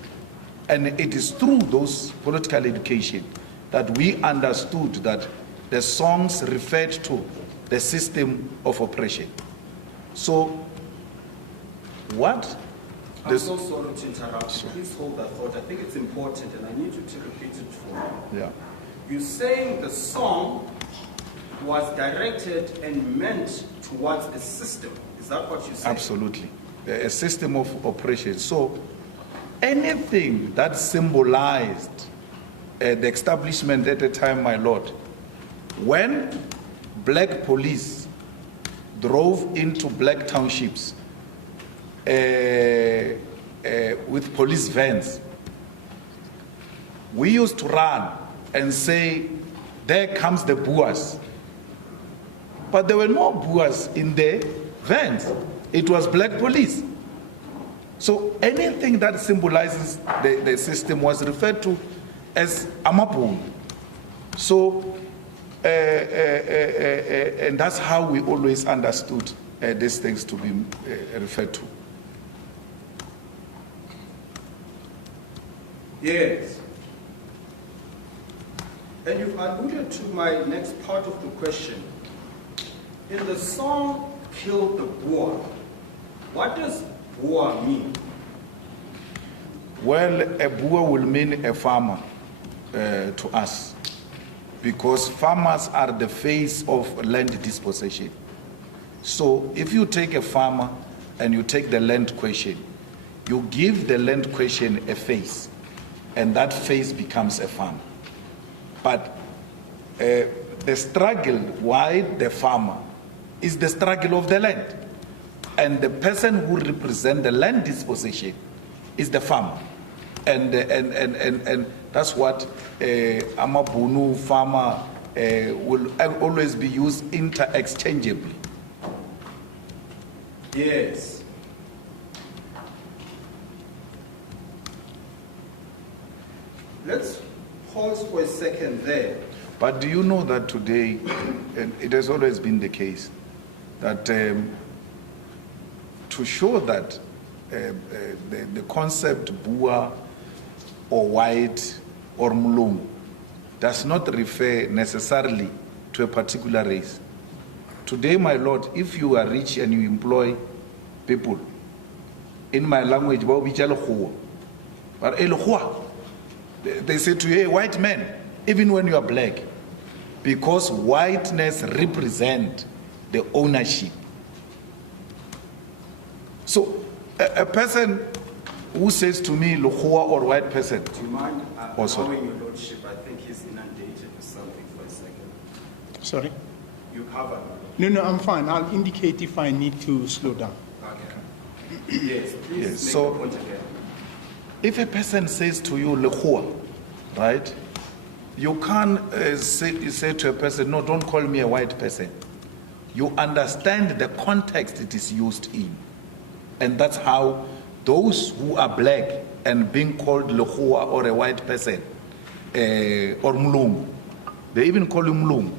And it is through those political education that we understood that the songs referred to the system of oppression. So, what? I'm so sorry to interrupt. Sure. Please hold that thought. I think it's important, and I need you to repeat it for me. Yeah. You're saying the song was directed and meant towards a system. Is that what you're saying? Absolutely. A system of oppression. So anything that symbolized the establishment at the time, my lord, when black police drove into black townships with police vans, we used to run and say, there comes the Boers. But there were no Boers in the vans. It was black police. So anything that symbolizes the system was referred to as Amapun. So, and that's how we always understood these things to be referred to. Yes. And you've alluded to my next part of the question. In the song, Kill the Boer, what does Boer mean? Well, a Boer will mean a farmer to us, because farmers are the face of land dispossession. So if you take a farmer and you take the land question, you give the land question a face, and that face becomes a farmer. But the struggle, why the farmer, is the struggle of the land. And the person who represents the land dispossession is the farmer. And that's what Amabunu, farmer, will always be used interchangeably. Yes. Let's pause for a second there. But do you know that today, and it has always been the case, that to show that the concept Boer or white or Mlungu does not refer necessarily to a particular race. Today, my lord, if you are rich and you employ people, in my language, they say to you, hey, white man, even when you are black, because whiteness represents the ownership. So a person who says to me, Luhua or white person. Do you mind allowing your lordship? I think he's inundated with something for a second. Sorry? You cover. No, I'm fine. I'll indicate if I need to slow down. Okay. Yes, please make so the point again. If a person says to you, Luhua, right? You can't say to a person, no, don't call me a white person. You understand the context it is used in. And that's how those who are black and being called Luhua or a white person, or Mlungu, they even call you Mlungu,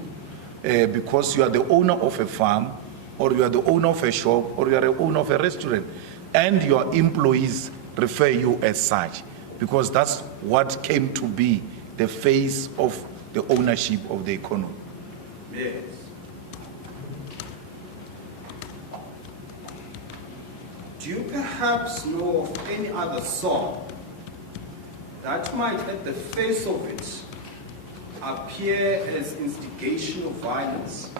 because you are the owner of a farm, or you are the owner of a shop, or you are the owner of a restaurant, and your employees refer you as such, because that's what came to be the face of the ownership of the economy. Yes. Do you perhaps know of any other song that might, at the face of it, appear as instigation of violence?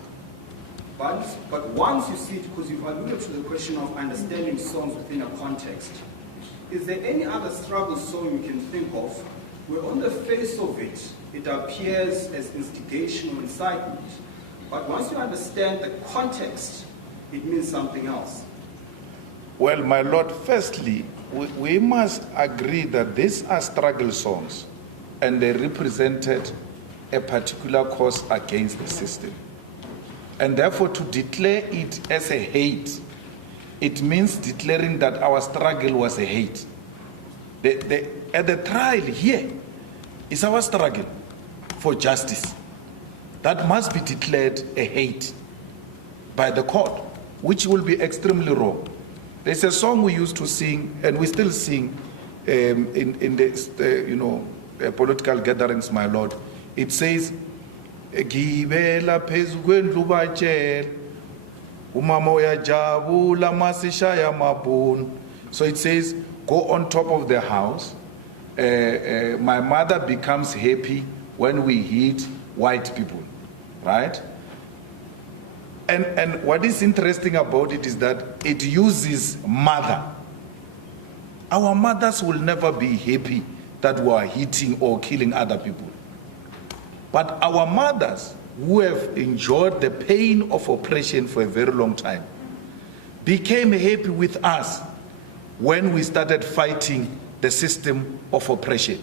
But once you see it, because you've alluded to the question of understanding songs within a context, is there any other struggle song you can think of where on the face of it, it appears as instigation or incitement, but once you understand the context, it means something else? Well, my Lord, firstly, we must agree that these are struggle songs and they represented a particular cause against the system. And therefore, to declare it as a hate, it means declaring that our struggle was a hate. At the trial here is our struggle for justice. That must be declared a hate by the court, which will be extremely wrong. There's a song we used to sing, and we still sing in the political gatherings, my Lord. It says, "Gibela phezu kwendlu batshela, umama uyajabula masishaya mabhunu." So it says, go on top of the house. My mother becomes happy when we hit white people, right? And what is interesting about it is that it uses mother. Our mothers will never be happy that we are hitting or killing other people. But our mothers, who have enjoyed the pain of oppression for a very long time, became happy with us when we started fighting the system of oppression.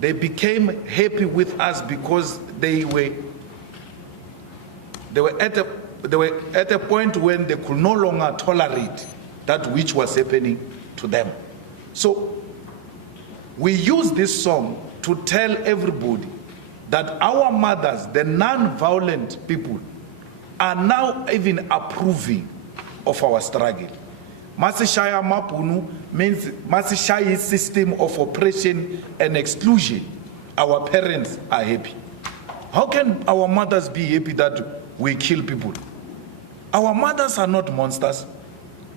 They became happy with us because they were at a point when they could no longer tolerate that which was happening to them. So we use this song to tell everybody that our mothers, the non-violent people, are now even approving of our struggle. Masishaya Mapunu means Masishaya system of oppression and exclusion. Our parents are happy. How can our mothers be happy that we kill people? Our mothers are not monsters.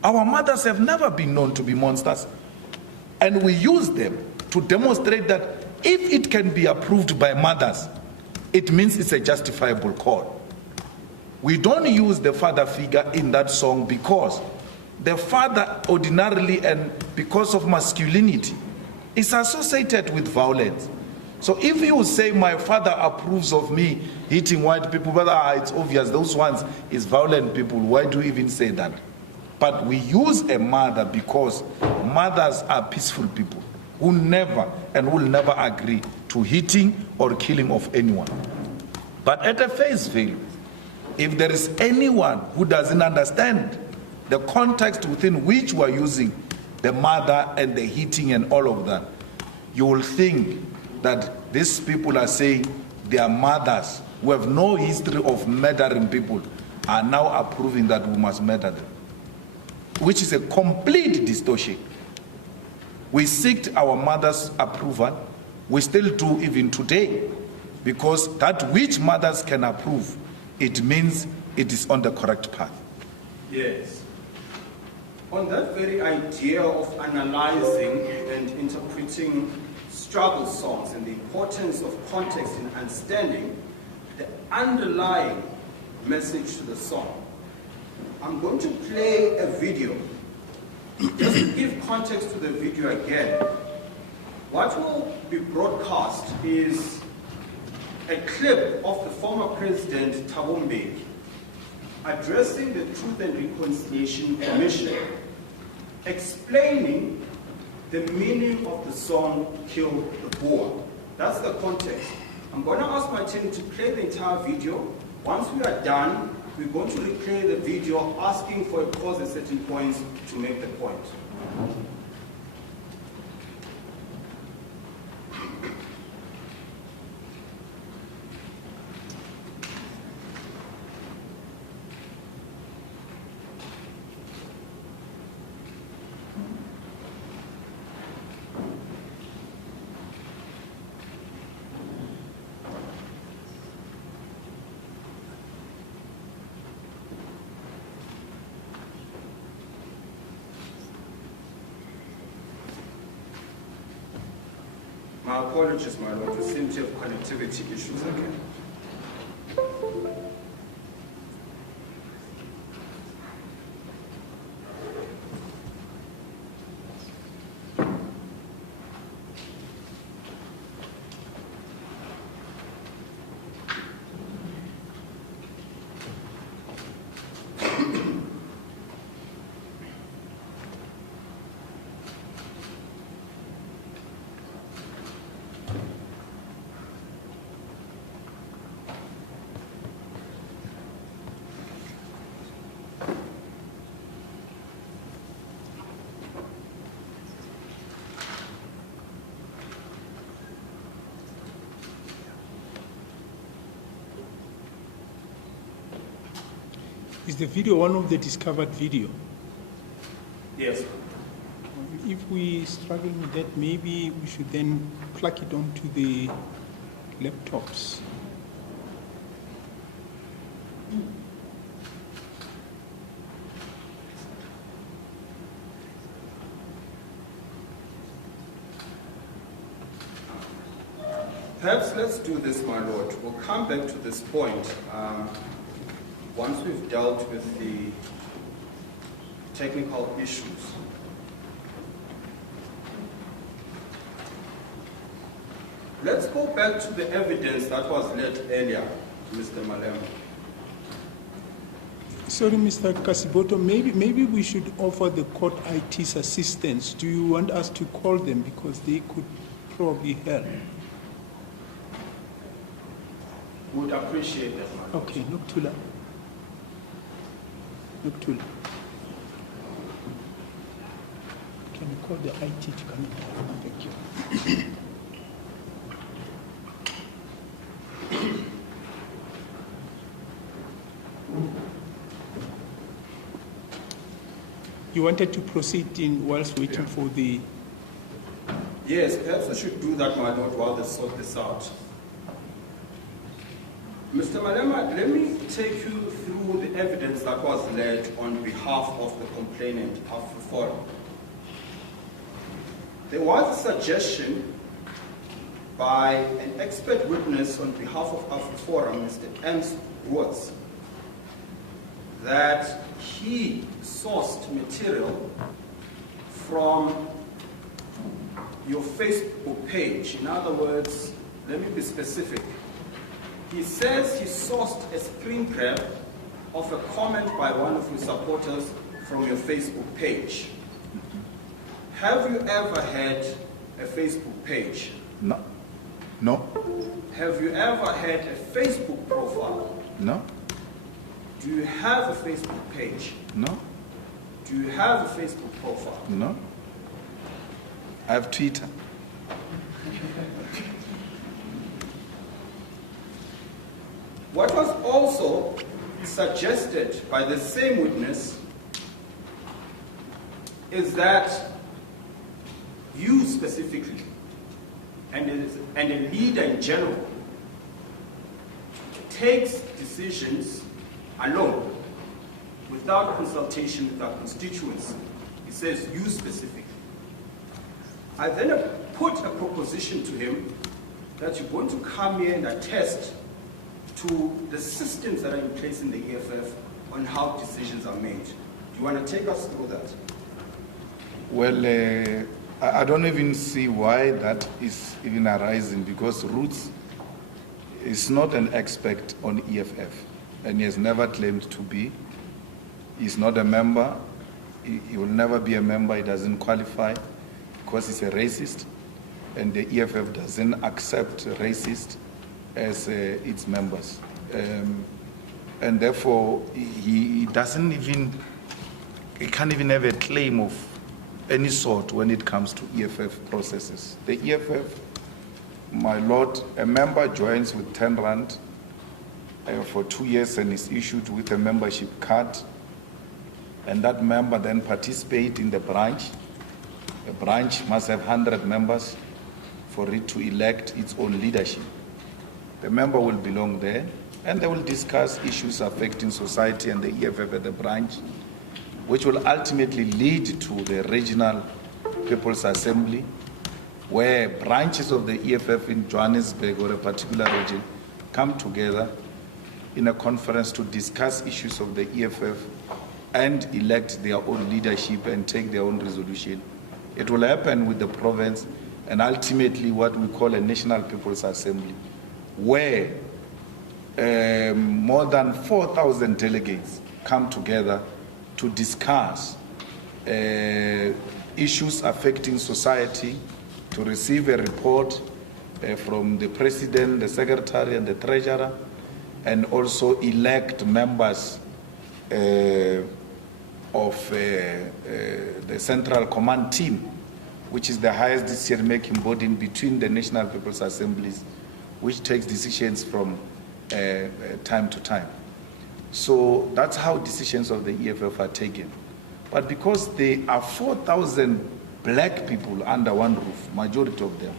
Our mothers have never been known to be monsters. And we use them to demonstrate that if it can be approved by mothers, it means it's a justifiable call. We don't use the father figure in that song because the father ordinarily, and because of masculinity, is associated with violence. So if you say my father approves of me hitting white people, but it's obvious those ones is violent people, why do you even say that? But we use a mother because mothers are peaceful people who never and will never agree to hitting or killing of anyone. But at a face value, if there is anyone who doesn't understand the context within which we're using the mother and the hitting and all of that, you will think that these people are saying their mothers who have no history of murdering people are now approving that we must murder them, which is a complete distortion. We seeked our mother's approval, we still do even today, because that which mothers can approve, it means it is on the correct path. Yes. On that very idea of analyzing and interpreting struggle songs and the importance of context in understanding the underlying message to the song, I'm going to play a video. Just to give context to the video again, what will be broadcast is a clip of the former president, Mbeki, addressing the Truth and Reconciliation Commission, explaining the meaning of the song Kill the Boer. That's the context. I'm going to ask my team to play the entire video. Once we are done, we're going to replay the video, asking for a pause at certain points to make the point. My apologies, my lord, we seem to have connectivity issues again. Is the video one of the discovered video? Yes. If we struggle with that, maybe we should then plug it onto the laptops. Perhaps let's do this, my lord. We'll come back to this point once we've dealt with the technical issues. Let's go back to the evidence that was led earlier, Mr. Malema. Sorry, Mr. Kasiboto, maybe we should offer the court IT's assistance. Do you want us to call them because they could probably help? Would appreciate that, my lord. Okay, Noktula. Noktula. Can you call the IT to come in? Thank you. You wanted to proceed in whilst waiting for the... Yes, perhaps I should do that, my lord, while they sort this out. Mr. Malema, let me take you through the evidence that was led on behalf of the complainant, Afriforum. There was a suggestion by an expert witness on behalf of Afriforum, Mr. Ernst Woods, that he sourced material from your Facebook page. In other words, let me be specific. He says he sourced a screen grab of a comment by one of your supporters from your Facebook page. Have you ever had a Facebook page? No. No. Have you ever had a Facebook profile? No. Do you have a Facebook page? No. Do you have a Facebook profile? No. I have Twitter. What was also suggested by the same witness is that you specifically, and a leader in general, takes decisions alone, without consultation with our constituents. He says you specifically. I then put a proposition to him that you're going to come here and attest to the systems that are in place in the EFF on how decisions are made. Do you want to take us through that? Well, I don't even see why that is even arising, because Roots is not an expert on EFF, and he has never claimed to be. He's not a member. He will never be a member. He doesn't qualify because he's a racist, and the EFF doesn't accept racists as its members. And therefore, he can't even have a claim of any sort when it comes to EFF processes. The EFF, my lord, a member joins with 10 rand for 2 years and is issued with a membership card, and that member then participates in the branch. A branch must have 100 members for it to elect its own leadership. The member will belong there, and they will discuss issues affecting society and the EFF at the branch, which will ultimately lead to the regional People's Assembly, where branches of the EFF in Johannesburg or a particular region come together in a conference to discuss issues of the EFF and elect their own leadership and take their own resolution. It will happen with the province and ultimately what we call a National People's Assembly, where more than 4,000 delegates come together to discuss issues affecting society, to receive a report from the president, the secretary, and the treasurer, and also elect members of the Central Command Team, which is the highest decision-making body in between the National People's Assemblies, which takes decisions from time to time. So that's how decisions of the EFF are taken. But because there are 4,000 black people under one roof, majority of them,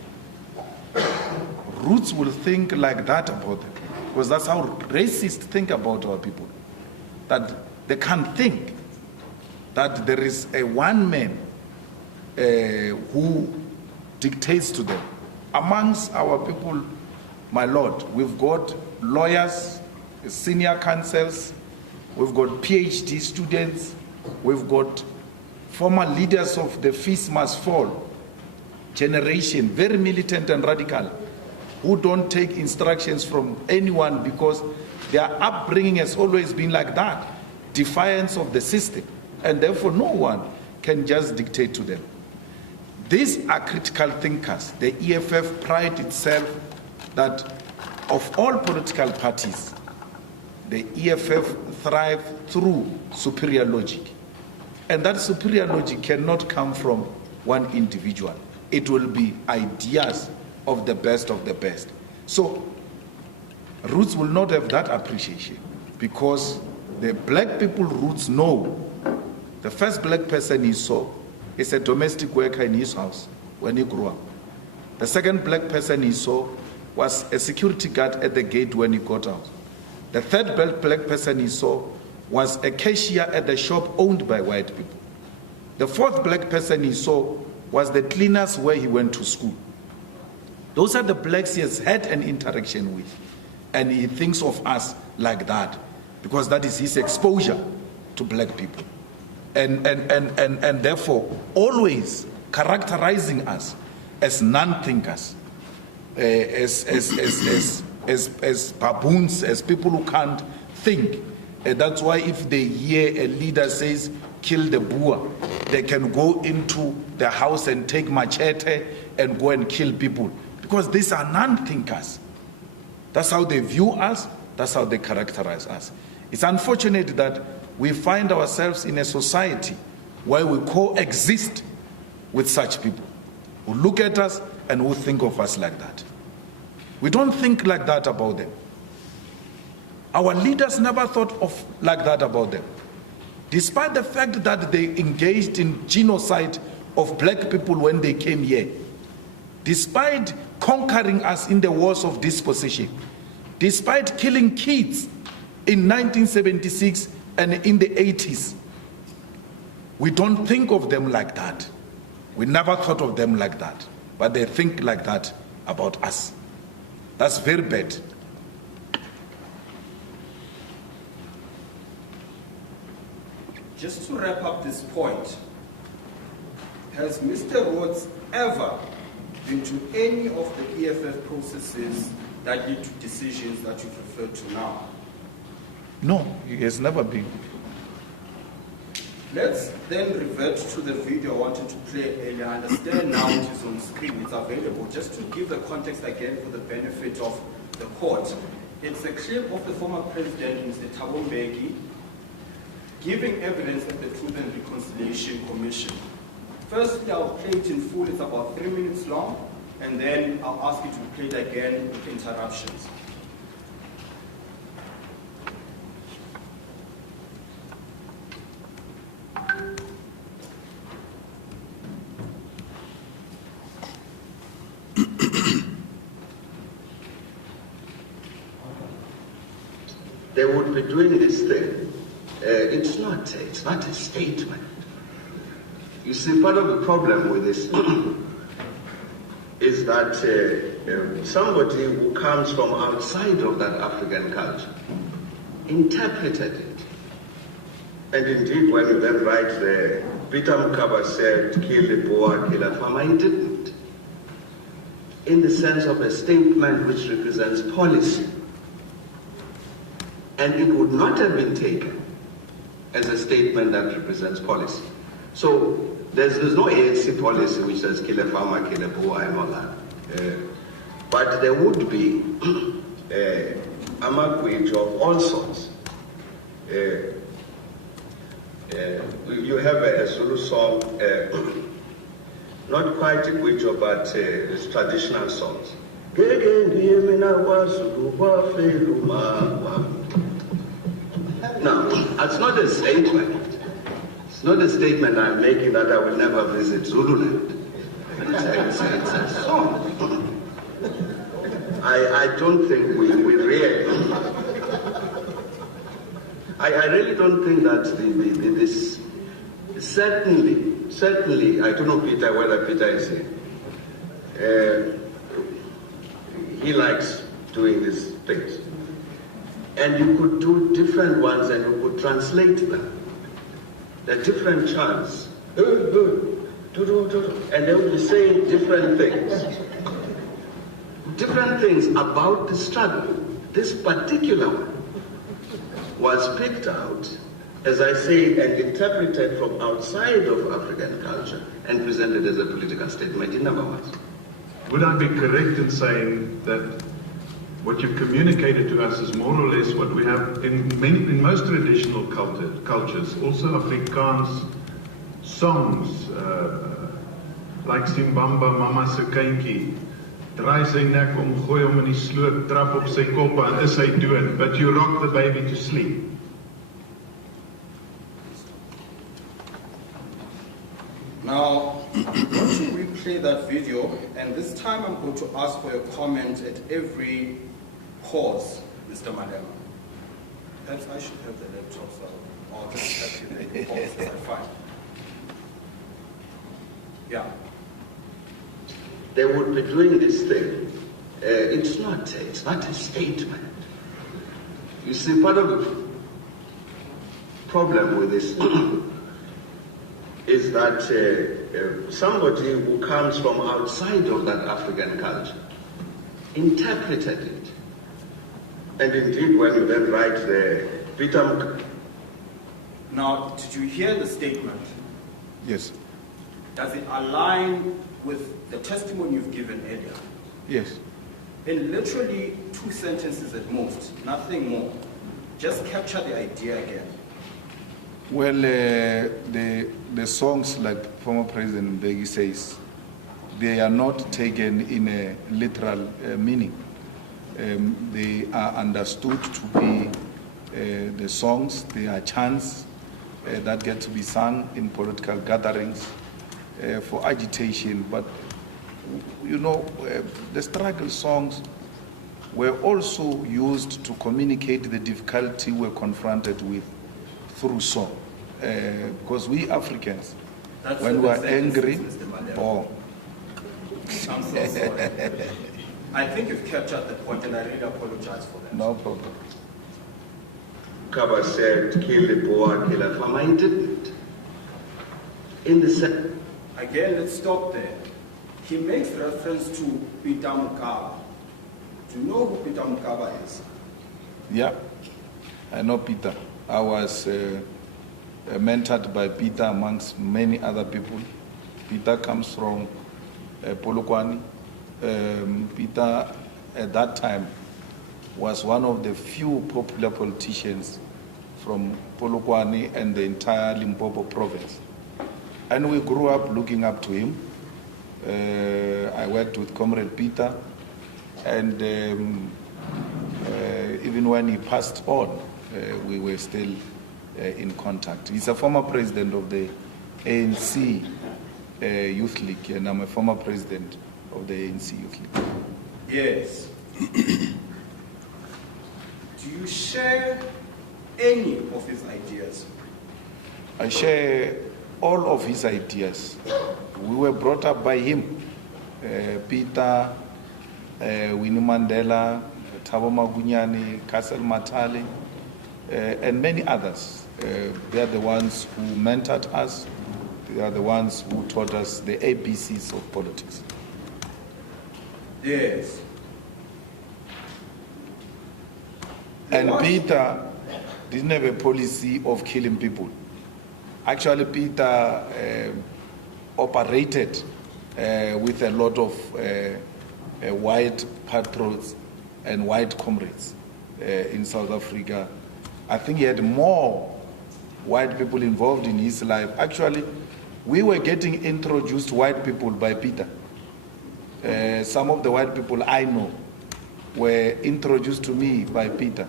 roots will think like that about them. Because that's how racists think about our people. That they can't think that there is a one man who dictates to them. Amongst our people, my Lord, we've got lawyers, senior counsels, we've got PhD students, we've got former leaders of the Feast Must Fall generation, very militant and radical, who don't take instructions from anyone because their upbringing has always been like that, defiance of the system, and therefore no one can just dictate to them. These are critical thinkers. The EFF prides itself that of all political parties, the EFF thrive through superior logic. And that superior logic cannot come from one individual. It will be ideas of the best of the best. So roots will not have that appreciation because the black people roots know the first black person he saw is a domestic worker in his house when he grew up. The second black person he saw was a security guard at the gate when he got out. The third black person he saw was a cashier at the shop owned by white people. The fourth black person he saw was the cleaners where he went to school. Those are the blacks he has had an interaction with. And he thinks of us like that because that is his exposure to black people. And therefore always characterizing us as non-thinkers, as baboons, as people who can't think. That's why if they hear a leader says, kill the Boer, they can go into the house and take machete and go and kill people. Because these are non-thinkers. That's how they view us, that's how they characterize us. It's unfortunate that we find ourselves in a society where we coexist with such people who look at us and who think of us like that. We don't think like that about them. Our leaders never thought of like that about them. Despite the fact that they engaged in genocide of black people when they came here, despite conquering us in the wars of dispossession, despite killing kids in 1976 and in the 80s, we don't think of them like that. We never thought of them like that, but they think like that about us. That's very bad. Just to wrap up this point, has Mr. Rhodes ever been to any of the EFF processes that lead to decisions that you've referred to now? No, he has never been. Let's then revert to the video I wanted to play earlier. I understand now it is on screen, it's available. Just to give the context again for the benefit of the court. It's a clip of the former president, Mr. Mbeki, giving evidence at the Truth and Reconciliation Commission. Firstly, I'll play it in full, it's about 3 minutes long, and then I'll ask you to play it again with interruptions. They would be doing this thing. It's not a statement. You see, part of the problem with this is that somebody who comes from outside of that African culture interpreted it. And indeed, when you then write there, Peter Mkaba said, kill the Boer, kill a farmer, he didn't. In the sense of a statement which represents policy. And it would not have been taken as a statement that represents policy. So there's no ANC policy which says kill a farmer, kill a Boer, and all that. But there would be a magwitch of all sorts. You have a Zulu song, not quite a Gwijo, but it's traditional songs. No, it's not a statement. It's not a statement I'm making that I will never visit Zululand. It's a song. I don't think we really. I really don't think that this certainly, I don't know Peter, whether Peter is here. He likes doing these things. And you could do different ones and you could translate them. They're different chants. And they will be saying different things. Different things about the struggle. This particular one was picked out, as I say, and interpreted from outside of African culture and presented as a political statement. It never was. Would I be correct in saying that what you've communicated to us is more or less what we have in most traditional cultures, also Afrikaans songs, like Simbamba, Mama se kindjie, draai sy nek om, gooi hom in die sloot, trap op sy kop en is hy dood, but you rock the baby to sleep. Now, I'm going to replay that video, and this time I'm going to ask for your comment at every pause, Mr. Mandela. Perhaps I should have the laptop, so I'll just activate pause as I find. Yeah. They would be doing this thing. It's not a statement. You see, part of the problem with this is that somebody who comes from outside of that African culture interpreted it. And indeed, when you then write the Peter. Now, did you hear the statement? Yes. Does it align with the testimony you've given earlier? Yes. In literally 2 sentences at most, nothing more. Just capture the idea again. Well, the songs, like former President Mbeki says, they are not taken in a literal meaning. They are understood to be the songs, they are chants that get to be sung in political gatherings for agitation. But, you know, the struggle songs were also used to communicate the difficulty we're confronted with through song. Because we Africans, when we are angry, I'm so sorry. I think you've captured the point, and I really apologize for that. No problem. Kaba said, kill the boer, kill a farmer. He didn't. In the Again, let's stop there. He makes reference to Peter Mokaba. Do you know who Peter Mokaba is? Yeah, I know Peter. I was mentored by Peter amongst many other people. Peter comes from Polokwane. Peter, at that time, was one of the few popular politicians from Polokwane and the entire Limpopo province. And we grew up looking up to him. I worked with Comrade Peter, and even when he passed on, we were still in contact. He's a former president of the ANC Youth League, and I'm a former president of the ANC Youth League. Yes. Do you share any of his ideas? I share all of his ideas. We were brought up by him. Peter, Winnie Mandela, Thabo Magunyane, Castle Matale, and many others. They are the ones who mentored us. They are the ones who taught us the ABCs of politics. Yes. And Peter didn't have a policy of killing people. Actually, Peter operated with a lot of white patriots and white comrades in South Africa. I think he had more white people involved in his life. Actually, we were getting introduced to white people by Peter. Some of the white people I know were introduced to me by Peter.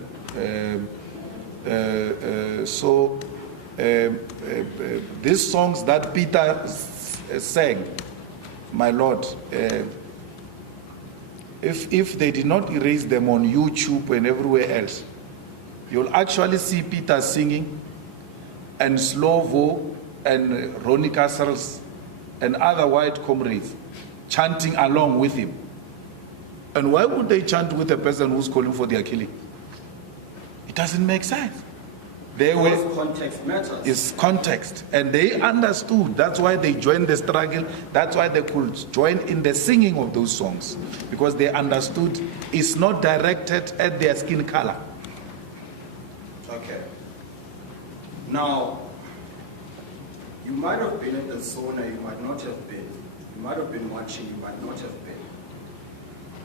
These songs that Peter sang, my Lord, if they did not erase them on YouTube and everywhere else, you'll actually see Peter singing, and Slovo and Ronnie Castles and other white comrades chanting along with him. And why would they chant with a person who's calling for their killing? It doesn't make sense. Context matters. It's context. And they understood. That's why they joined the struggle. That's why they could join in the singing of those songs. Because they understood it's not directed at their skin color. Okay. Now, you might have been at the sauna, you might not have been. You might have been watching, you might not have been.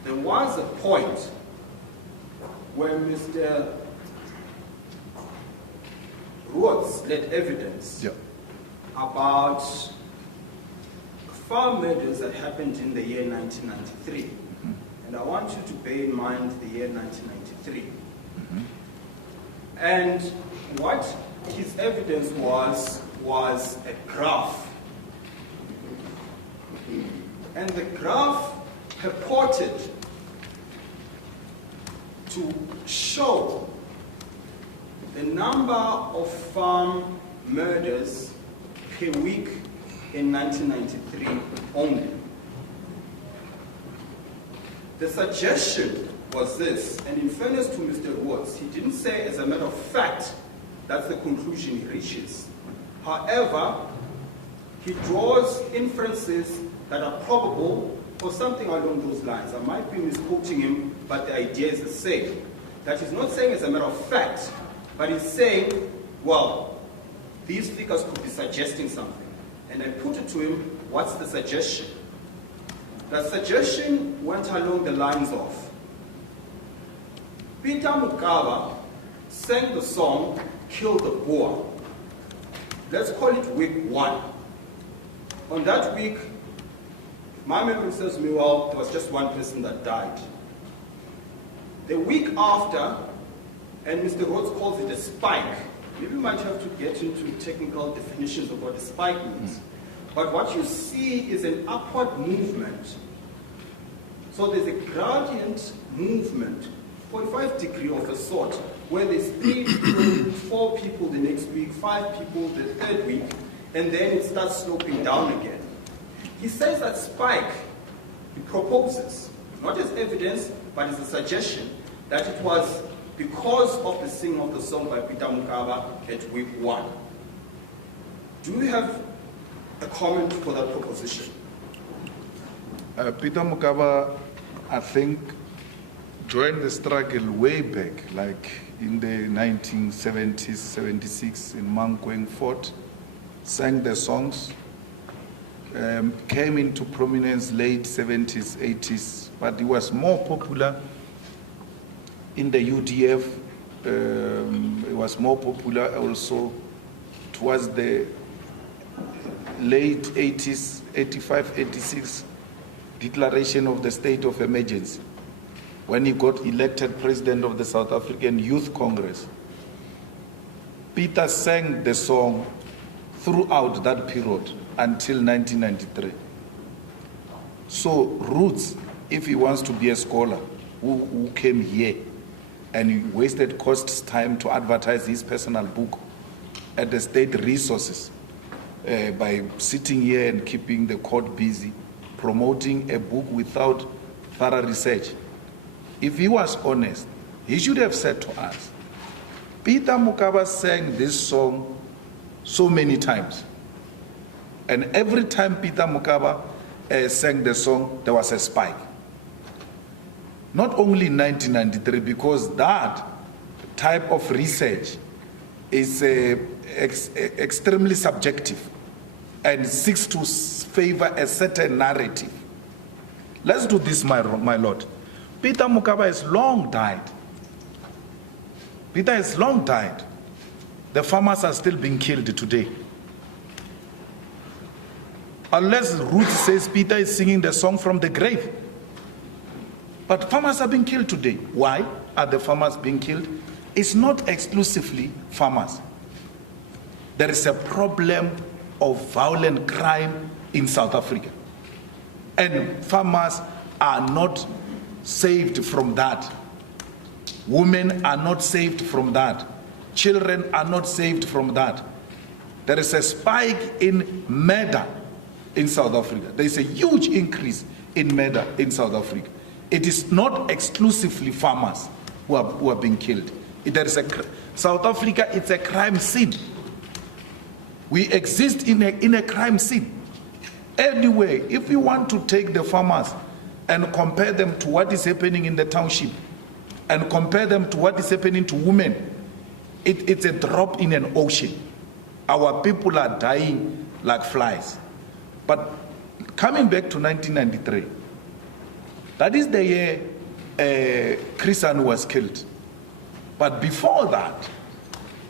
There was a point where Mr. Rhodes led evidence about farm murders that happened in the year 1993. Mm-hmm. And I want you to bear in mind the year 1993. Mm-hmm. And what his evidence was a graph. And the graph purported to show the number of farm murders per week in 1993 only. The suggestion was this, and in fairness to Mr. Watts, he didn't say as a matter of fact that's the conclusion he reaches. However, he draws inferences that are probable or something along those lines. I might be misquoting him, but the idea is the same. That he's not saying as a matter of fact, but he's saying, well, these figures could be suggesting something. And I put it to him, what's the suggestion? The suggestion went along the lines of, Peter Mukaba sang the song, Kill the Boer. Let's call it week 1. On that week, my memory serves me well, there was just one person that died. The week after, and Mr. Rhodes calls it a spike. Maybe we might have to get into technical definitions of what a spike means. But what you see is an upward movement. So there's a gradient movement, 45 degree of a sort, where there's 3 people, 4 people the next week, 5 people the third week, and then it starts sloping down again. He says that spike, he proposes, not as evidence, but as a suggestion, that it was because of the singing of the song by Peter Mukaba at week 1. Do you have a comment for that proposition? Peter Mukaba, I think, joined the struggle way back, like in the 1970s, 76 in Mankweng Fort, sang the songs, came into prominence late 70s, 80s, but he was more popular in the UDF. It was more popular also towards the late 80s, 85, 86, declaration of the state of emergency, when he got elected president of the South African Youth Congress. Peter sang the song throughout that period until 1993. So Roots, if he wants to be a scholar who came here and he wasted Cost's time to advertise his personal book at the state resources by sitting here and keeping the court busy, promoting a book without thorough research. If he was honest, he should have said to us, Peter Mukaba sang this song so many times. And every time Peter Mukaba sang the song, there was a spike. Not only in 1993, because that type of research is extremely subjective and seeks to favor a certain narrative. Let's do this, my Lord. Peter Mukaba has long died. Peter has long died. The farmers are still being killed today. Unless Ruth says Peter is singing the song from the grave. But farmers are being killed today. Why are the farmers being killed? it's not exclusively farmers. There is a problem of violent crime in South Africa. And farmers are not saved from that. Women are not saved from that. Children are not saved from that. There is a spike in murder in South Africa. There is a huge increase in murder in South Africa. It is not exclusively farmers who are being killed. South Africa, it's a crime scene. We exist in a crime scene. Anyway, if you want to take the farmers and compare them to what is happening in the township and compare them to what is happening to women, it's a drop in an ocean. Our people are dying like flies. But coming back to 1993, that is the year Chris Hani was killed. But before that,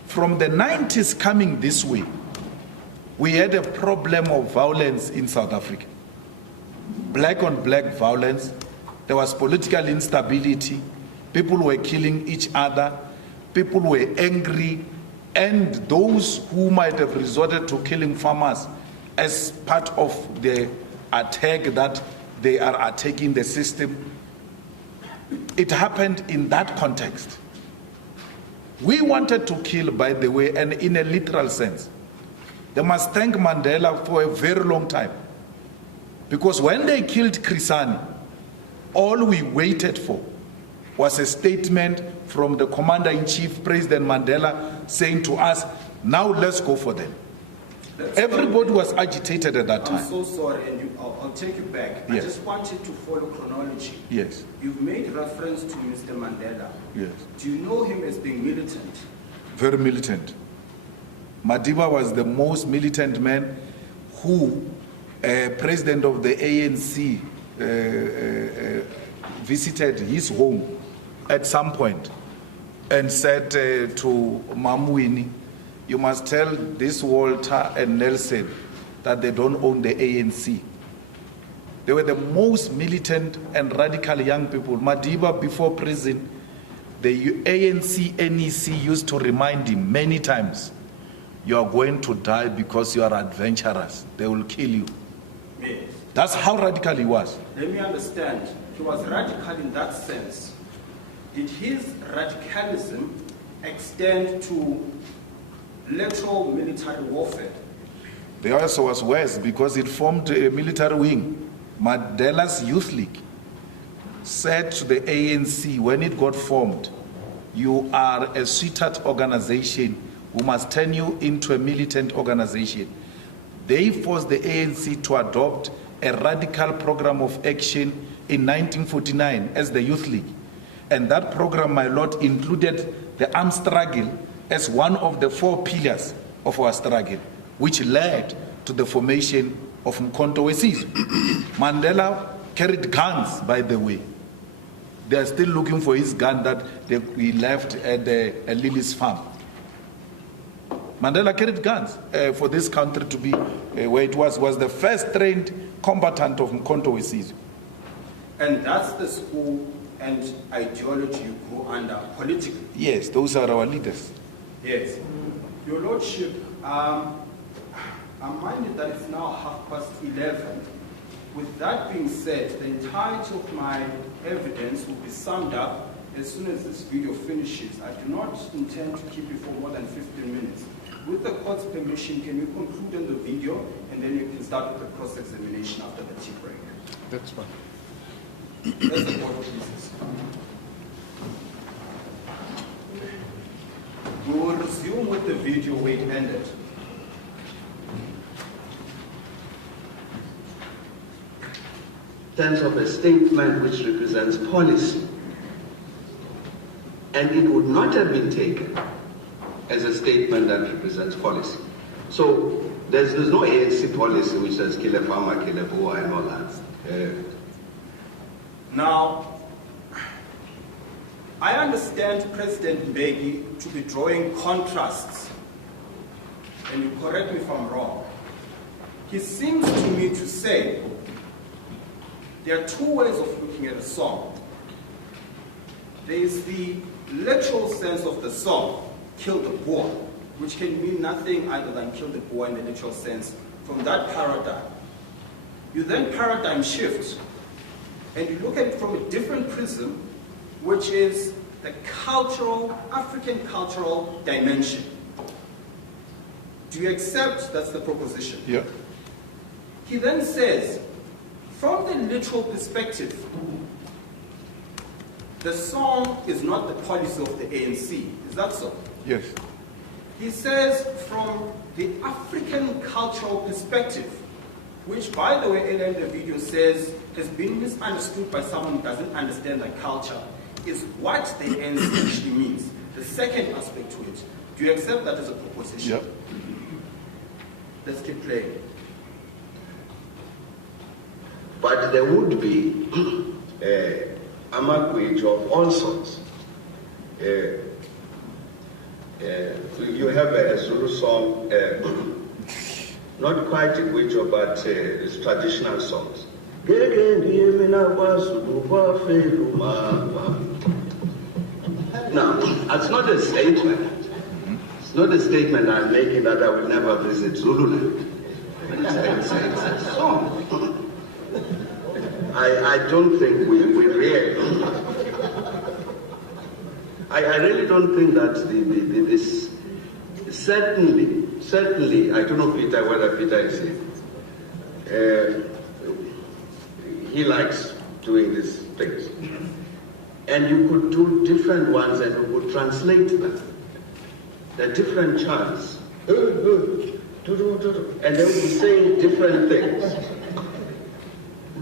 from the 90s coming this way, we had a problem of violence in South Africa. Black on black violence. There was political instability. People were killing each other. People were angry. And those who might have resorted to killing farmers as part of the attack that they are attacking the system, it happened in that context. We wanted to kill, by the way, and in a literal sense. They must thank Mandela for a very long time. Because when they killed Chris Hani, all we waited for was a statement from the Commander-in-Chief, President Mandela, saying to us, now let's go for them. Everybody was agitated at that time. I'm so sorry, and I'll take you back. Yes. I just wanted to follow chronology. Yes. You've made reference to Mr. Mandela. Yes. Do you know him as being militant? Very militant. Madiba was the most militant man who, president of the ANC, visited his home at some point and said to Mamwini, you must tell this Walter and Nelson that they don't own the ANC. They were the most militant and radical young people. Madiba, before prison, the ANC NEC used to remind him many times, you are going to die because you are adventurous. They will kill you. Yes. That's how radical he was. Let me understand. He was radical in that sense. Did his radicalism extend to literal military warfare? They also was worse because it formed a military wing. Mandela's Youth League said to the ANC when it got formed, you are a sweetheart organization. We must turn you into a militant organization. They forced the ANC to adopt a radical program of action in 1949 as the Youth League. And that program, my lord, included the armed struggle as one of the 4 pillars of our struggle, which led to the formation of Mkhonto weSizwe. Mandela carried guns, by the way. They are still looking for his gun that he left at Lily's farm. Mandela carried guns for this country to be where it was the first trained combatant of Mkhonto weSizwe. And that's the school and ideology you grew under politically? Yes, those are our leaders. Yes. Your Lordship, I'm minded that it's now 11:30. With that being said, the entirety of my evidence will be summed up as soon as this video finishes. I do not intend to keep you for more than 15 minutes. With the court's permission, can you conclude on the video and then you can start with the cross-examination after the tea break? That's fine. As the court pleases. We will resume with the video where it ended. Sense of a statement which represents policy, and it would not have been taken as a statement that represents policy. So there's no ANC policy which says kill a farmer, kill a boer, and all that. Now, I understand President Mbeki to be drawing contrasts, and you correct me if I'm wrong. He seems to me to say there are 2 ways of looking at a song. There is the literal sense of the song, kill the boar, which can mean nothing other than kill the boar in the literal sense, from that paradigm, you then paradigm shift and you look at it from a different prism, which is the cultural, African cultural dimension. Do you accept that's the proposition? Yeah. He then says, from the literal perspective, the song is not the policy of the ANC. Is that so? Yes. He says, from the African cultural perspective, which, by the way, earlier in the video says has been misunderstood by someone who doesn't understand the culture, is what the ANC actually means. The second aspect to it. Do you accept that as a proposition? Yep. Let's keep playing. But there would be a language of all sorts. You have a Zulu song, not quite a Guijo, but it's traditional songs. Now, that's not a statement. It's not a statement I'm making that I will never visit Zululand. It's a song. I don't think we really. I really don't think that this certainly, I don't know Peter, whether Peter is here. He likes doing these things. And you could do different ones and you could translate them. They're different chants. And they would be saying different things.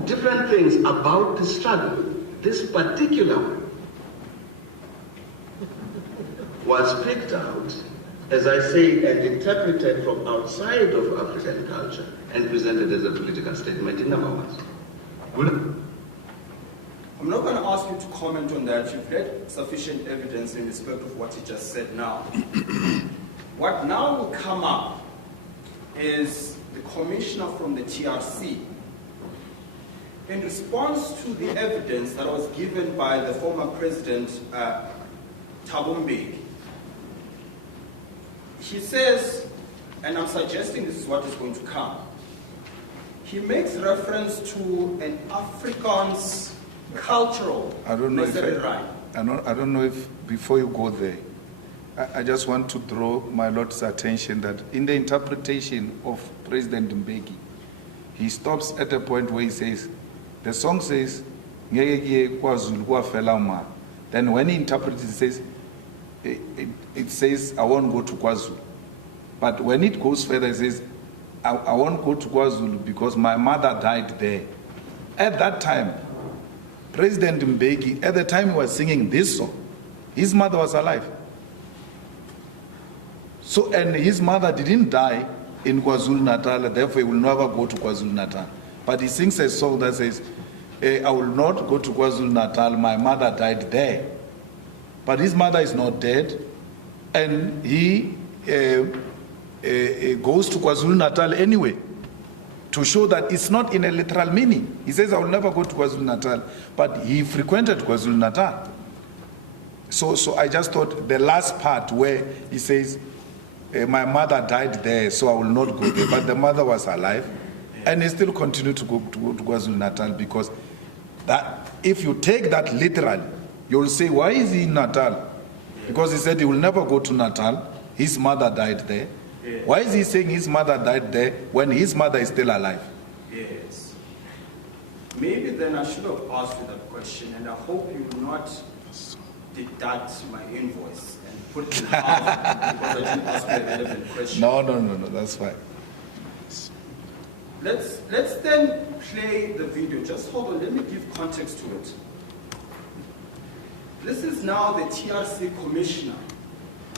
Different things about the struggle. This particular one was picked out, as I say, and interpreted from outside of African culture and presented as a political statement in number one. I'm not going to ask you to comment on that. You've had sufficient evidence in respect of what you just said now. What now will come up is the commissioner from the TRC, in response to the evidence that was given by the former president, Mbeki. He says, and I'm suggesting this is what is going to come, he makes reference to an Afrikaans cultural. I don't know if before you go there, I just want to draw my Lord's attention that in the interpretation of President Mbeki, he stops at a point where he says, the song says, then when he interprets it, says, it says, I won't go to KwaZulu. But when it goes further, it says, I won't go to KwaZulu because my mother died there. At that time, President Mbeki, at the time he was singing this song, his mother was alive. So, and his mother didn't die in KwaZulu-Natal, therefore he will never go to KwaZulu-Natal. But he sings a song that says, I will not go to KwaZulu-Natal, my mother died there. But his mother is not dead, and he goes to KwaZulu-Natal anyway, to show that it's not in a literal meaning. He says, I will never go to KwaZulu-Natal, but he frequented KwaZulu-Natal. So I just thought the last part where he says, my mother died there, so I will not go there, but the mother was alive, and he still continued to go to KwaZulu-Natal, because that, if you take that literally, you'll say, why is he in Natal? Because he said he will never go to Natal, his mother died there. Yes. Why is he saying his mother died there when his mother is still alive? Yes. Maybe then I should have asked you that question, and I hope you will not deduct my invoice and put it in half because I didn't ask you a relevant question. No, that's fine. Let's then play the video. Just hold on, let me give context to it. This is now the TRC commissioner,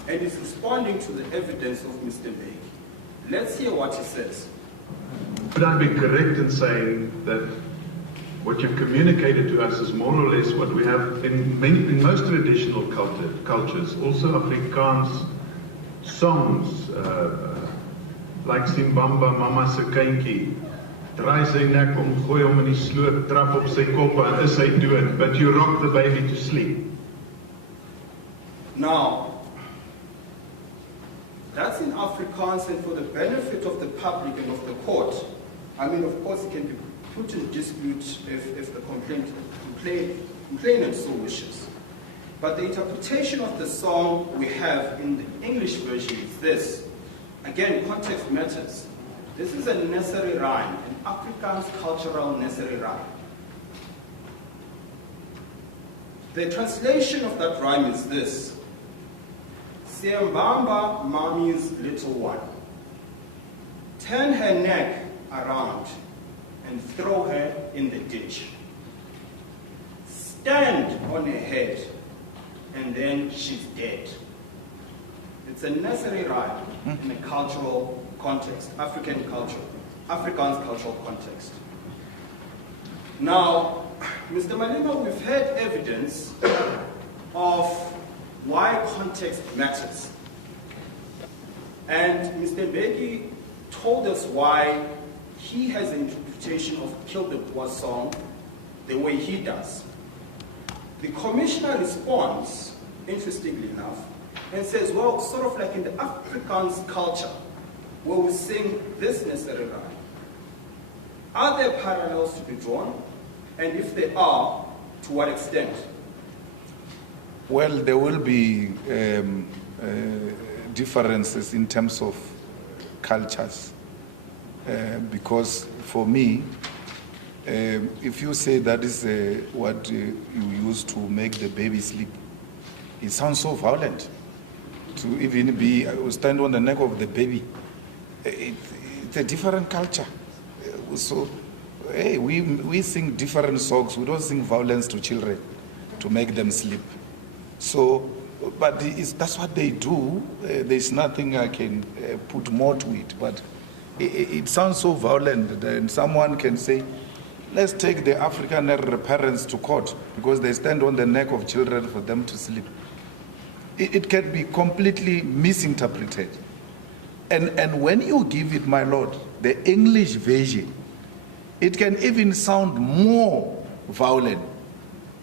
and is responding to the evidence of Mr. Mbeki. Let's hear what he says. Would I be correct in saying that what you've communicated to us is more or less what we have in most traditional cultures, also Afrikaans songs, like Zimbabwe, Mama se kindjie, draai sy nek om, gooi hom in die sloot, trap op sy kop en is hy dood, but you rock the baby to sleep. Now, that's in Afrikaans, and for the benefit of the public and of the court. I mean, of course, it can be put in dispute if the complainant so wishes. But the interpretation of the song we have in the English version is this. Again, context matters. This is a necessary rhyme, an Afrikaans cultural necessary rhyme. The translation of that rhyme is this. Siyambamba mommy's little one. Turn her neck around and throw her in the ditch. Stand on her head and then she's dead. It's a necessary rhyme in a cultural context, African culture, Afrikaans cultural context. Now, Mr. Malema, we've had evidence of why context matters. And Mr. Mbeki told us why he has an interpretation of Kill the Boer song the way he does. The commissioner responds, interestingly enough, and says, well, sort of like in the Afrikaans culture, where we sing this necessary rhyme, are there parallels to be drawn? And if they are, to what extent? Well, there will be differences in terms of cultures. Because for me, if you say that is what you use to make the baby sleep, it sounds so violent. To even be stand on the neck of the baby, it's a different culture. So, hey, we sing different songs. We don't sing violence to children to make them sleep. So, but that's what they do. There's nothing I can put more to it. But it sounds so violent. And someone can say, let's take the African parents to court because they stand on the neck of children for them to sleep. It can be completely misinterpreted. And when you give it, my Lord, the English version, it can even sound more violent.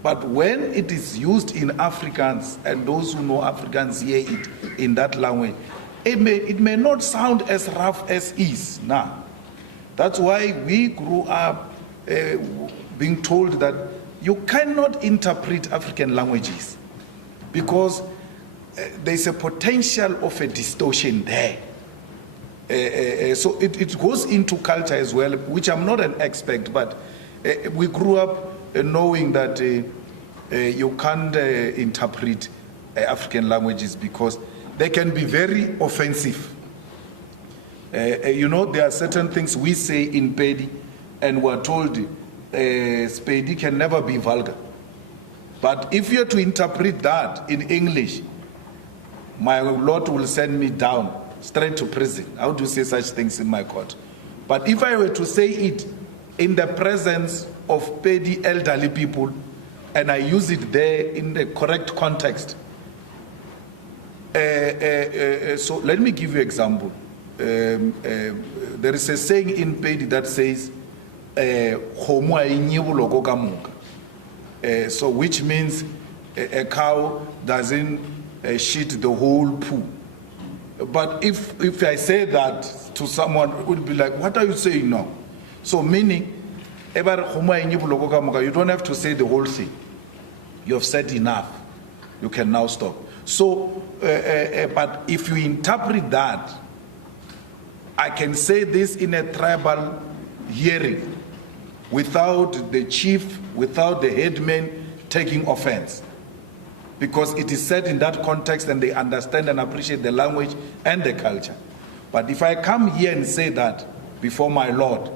But when it is used in Afrikaans, and those who know Afrikaans hear it in that language, it may not sound as rough as is now. That's why we grew up being told that you cannot interpret African languages because there's a potential of a distortion there. So it goes into culture as well, which I'm not an expert, but we grew up knowing that you can't interpret African languages because they can be very offensive. You know, there are certain things we say in Pedi, and we're told Pedi can never be vulgar. But if you're to interpret that in English, my Lord will send me down straight to prison. How do you say such things in my court? But if I were to say it in the presence of Pedi elderly people, and I use it there in the correct context. So let me give you an example. There is a saying in Pedi that says, so which means a cow doesn't shit the whole poo. But if I say that to someone, it would be like, what are you saying now? So meaning, you don't have to say the whole thing. You have said enough. You can now stop. So, but if you interpret that, I can say this in a tribal hearing without the chief, without the headman taking offense. Because it is said in that context and they understand and appreciate the language and the culture. But if I come here and say that before my Lord,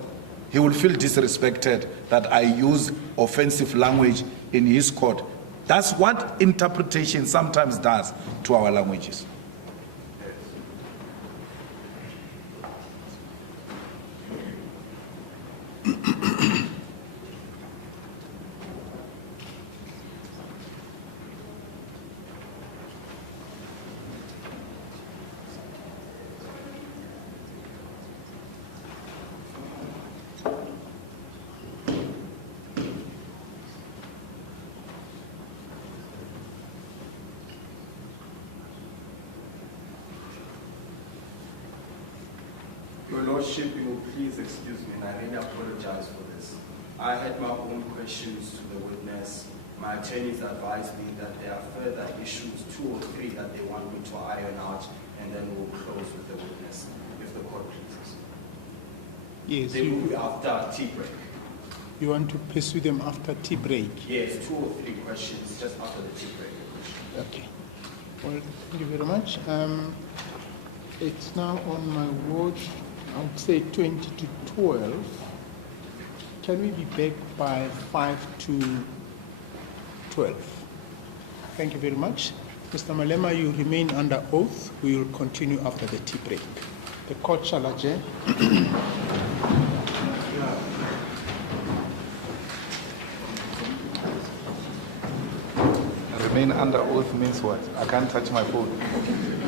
he will feel disrespected that I use offensive language in his court. That's what interpretation sometimes does to our languages. Your Lordship, you will please excuse me, and I really apologize for this. I had my own questions to the witness. My attorneys advised me that there are further issues, 2 or 3, that they want me to iron out, and then we'll close with the witness, if the court pleases. Yes. They will be after tea break. You want to pursue them after tea break? Yes, 2 or 3 questions just after the tea break. Okay. Well, thank you very much. It's now on my watch, I would say 20 to 12. Can we be back by 5 to 12? Thank you very much. Mr. Malema, you remain under oath. We will continue after the tea break. The court shall adjourn. Remain under oath means what? I can't touch my phone.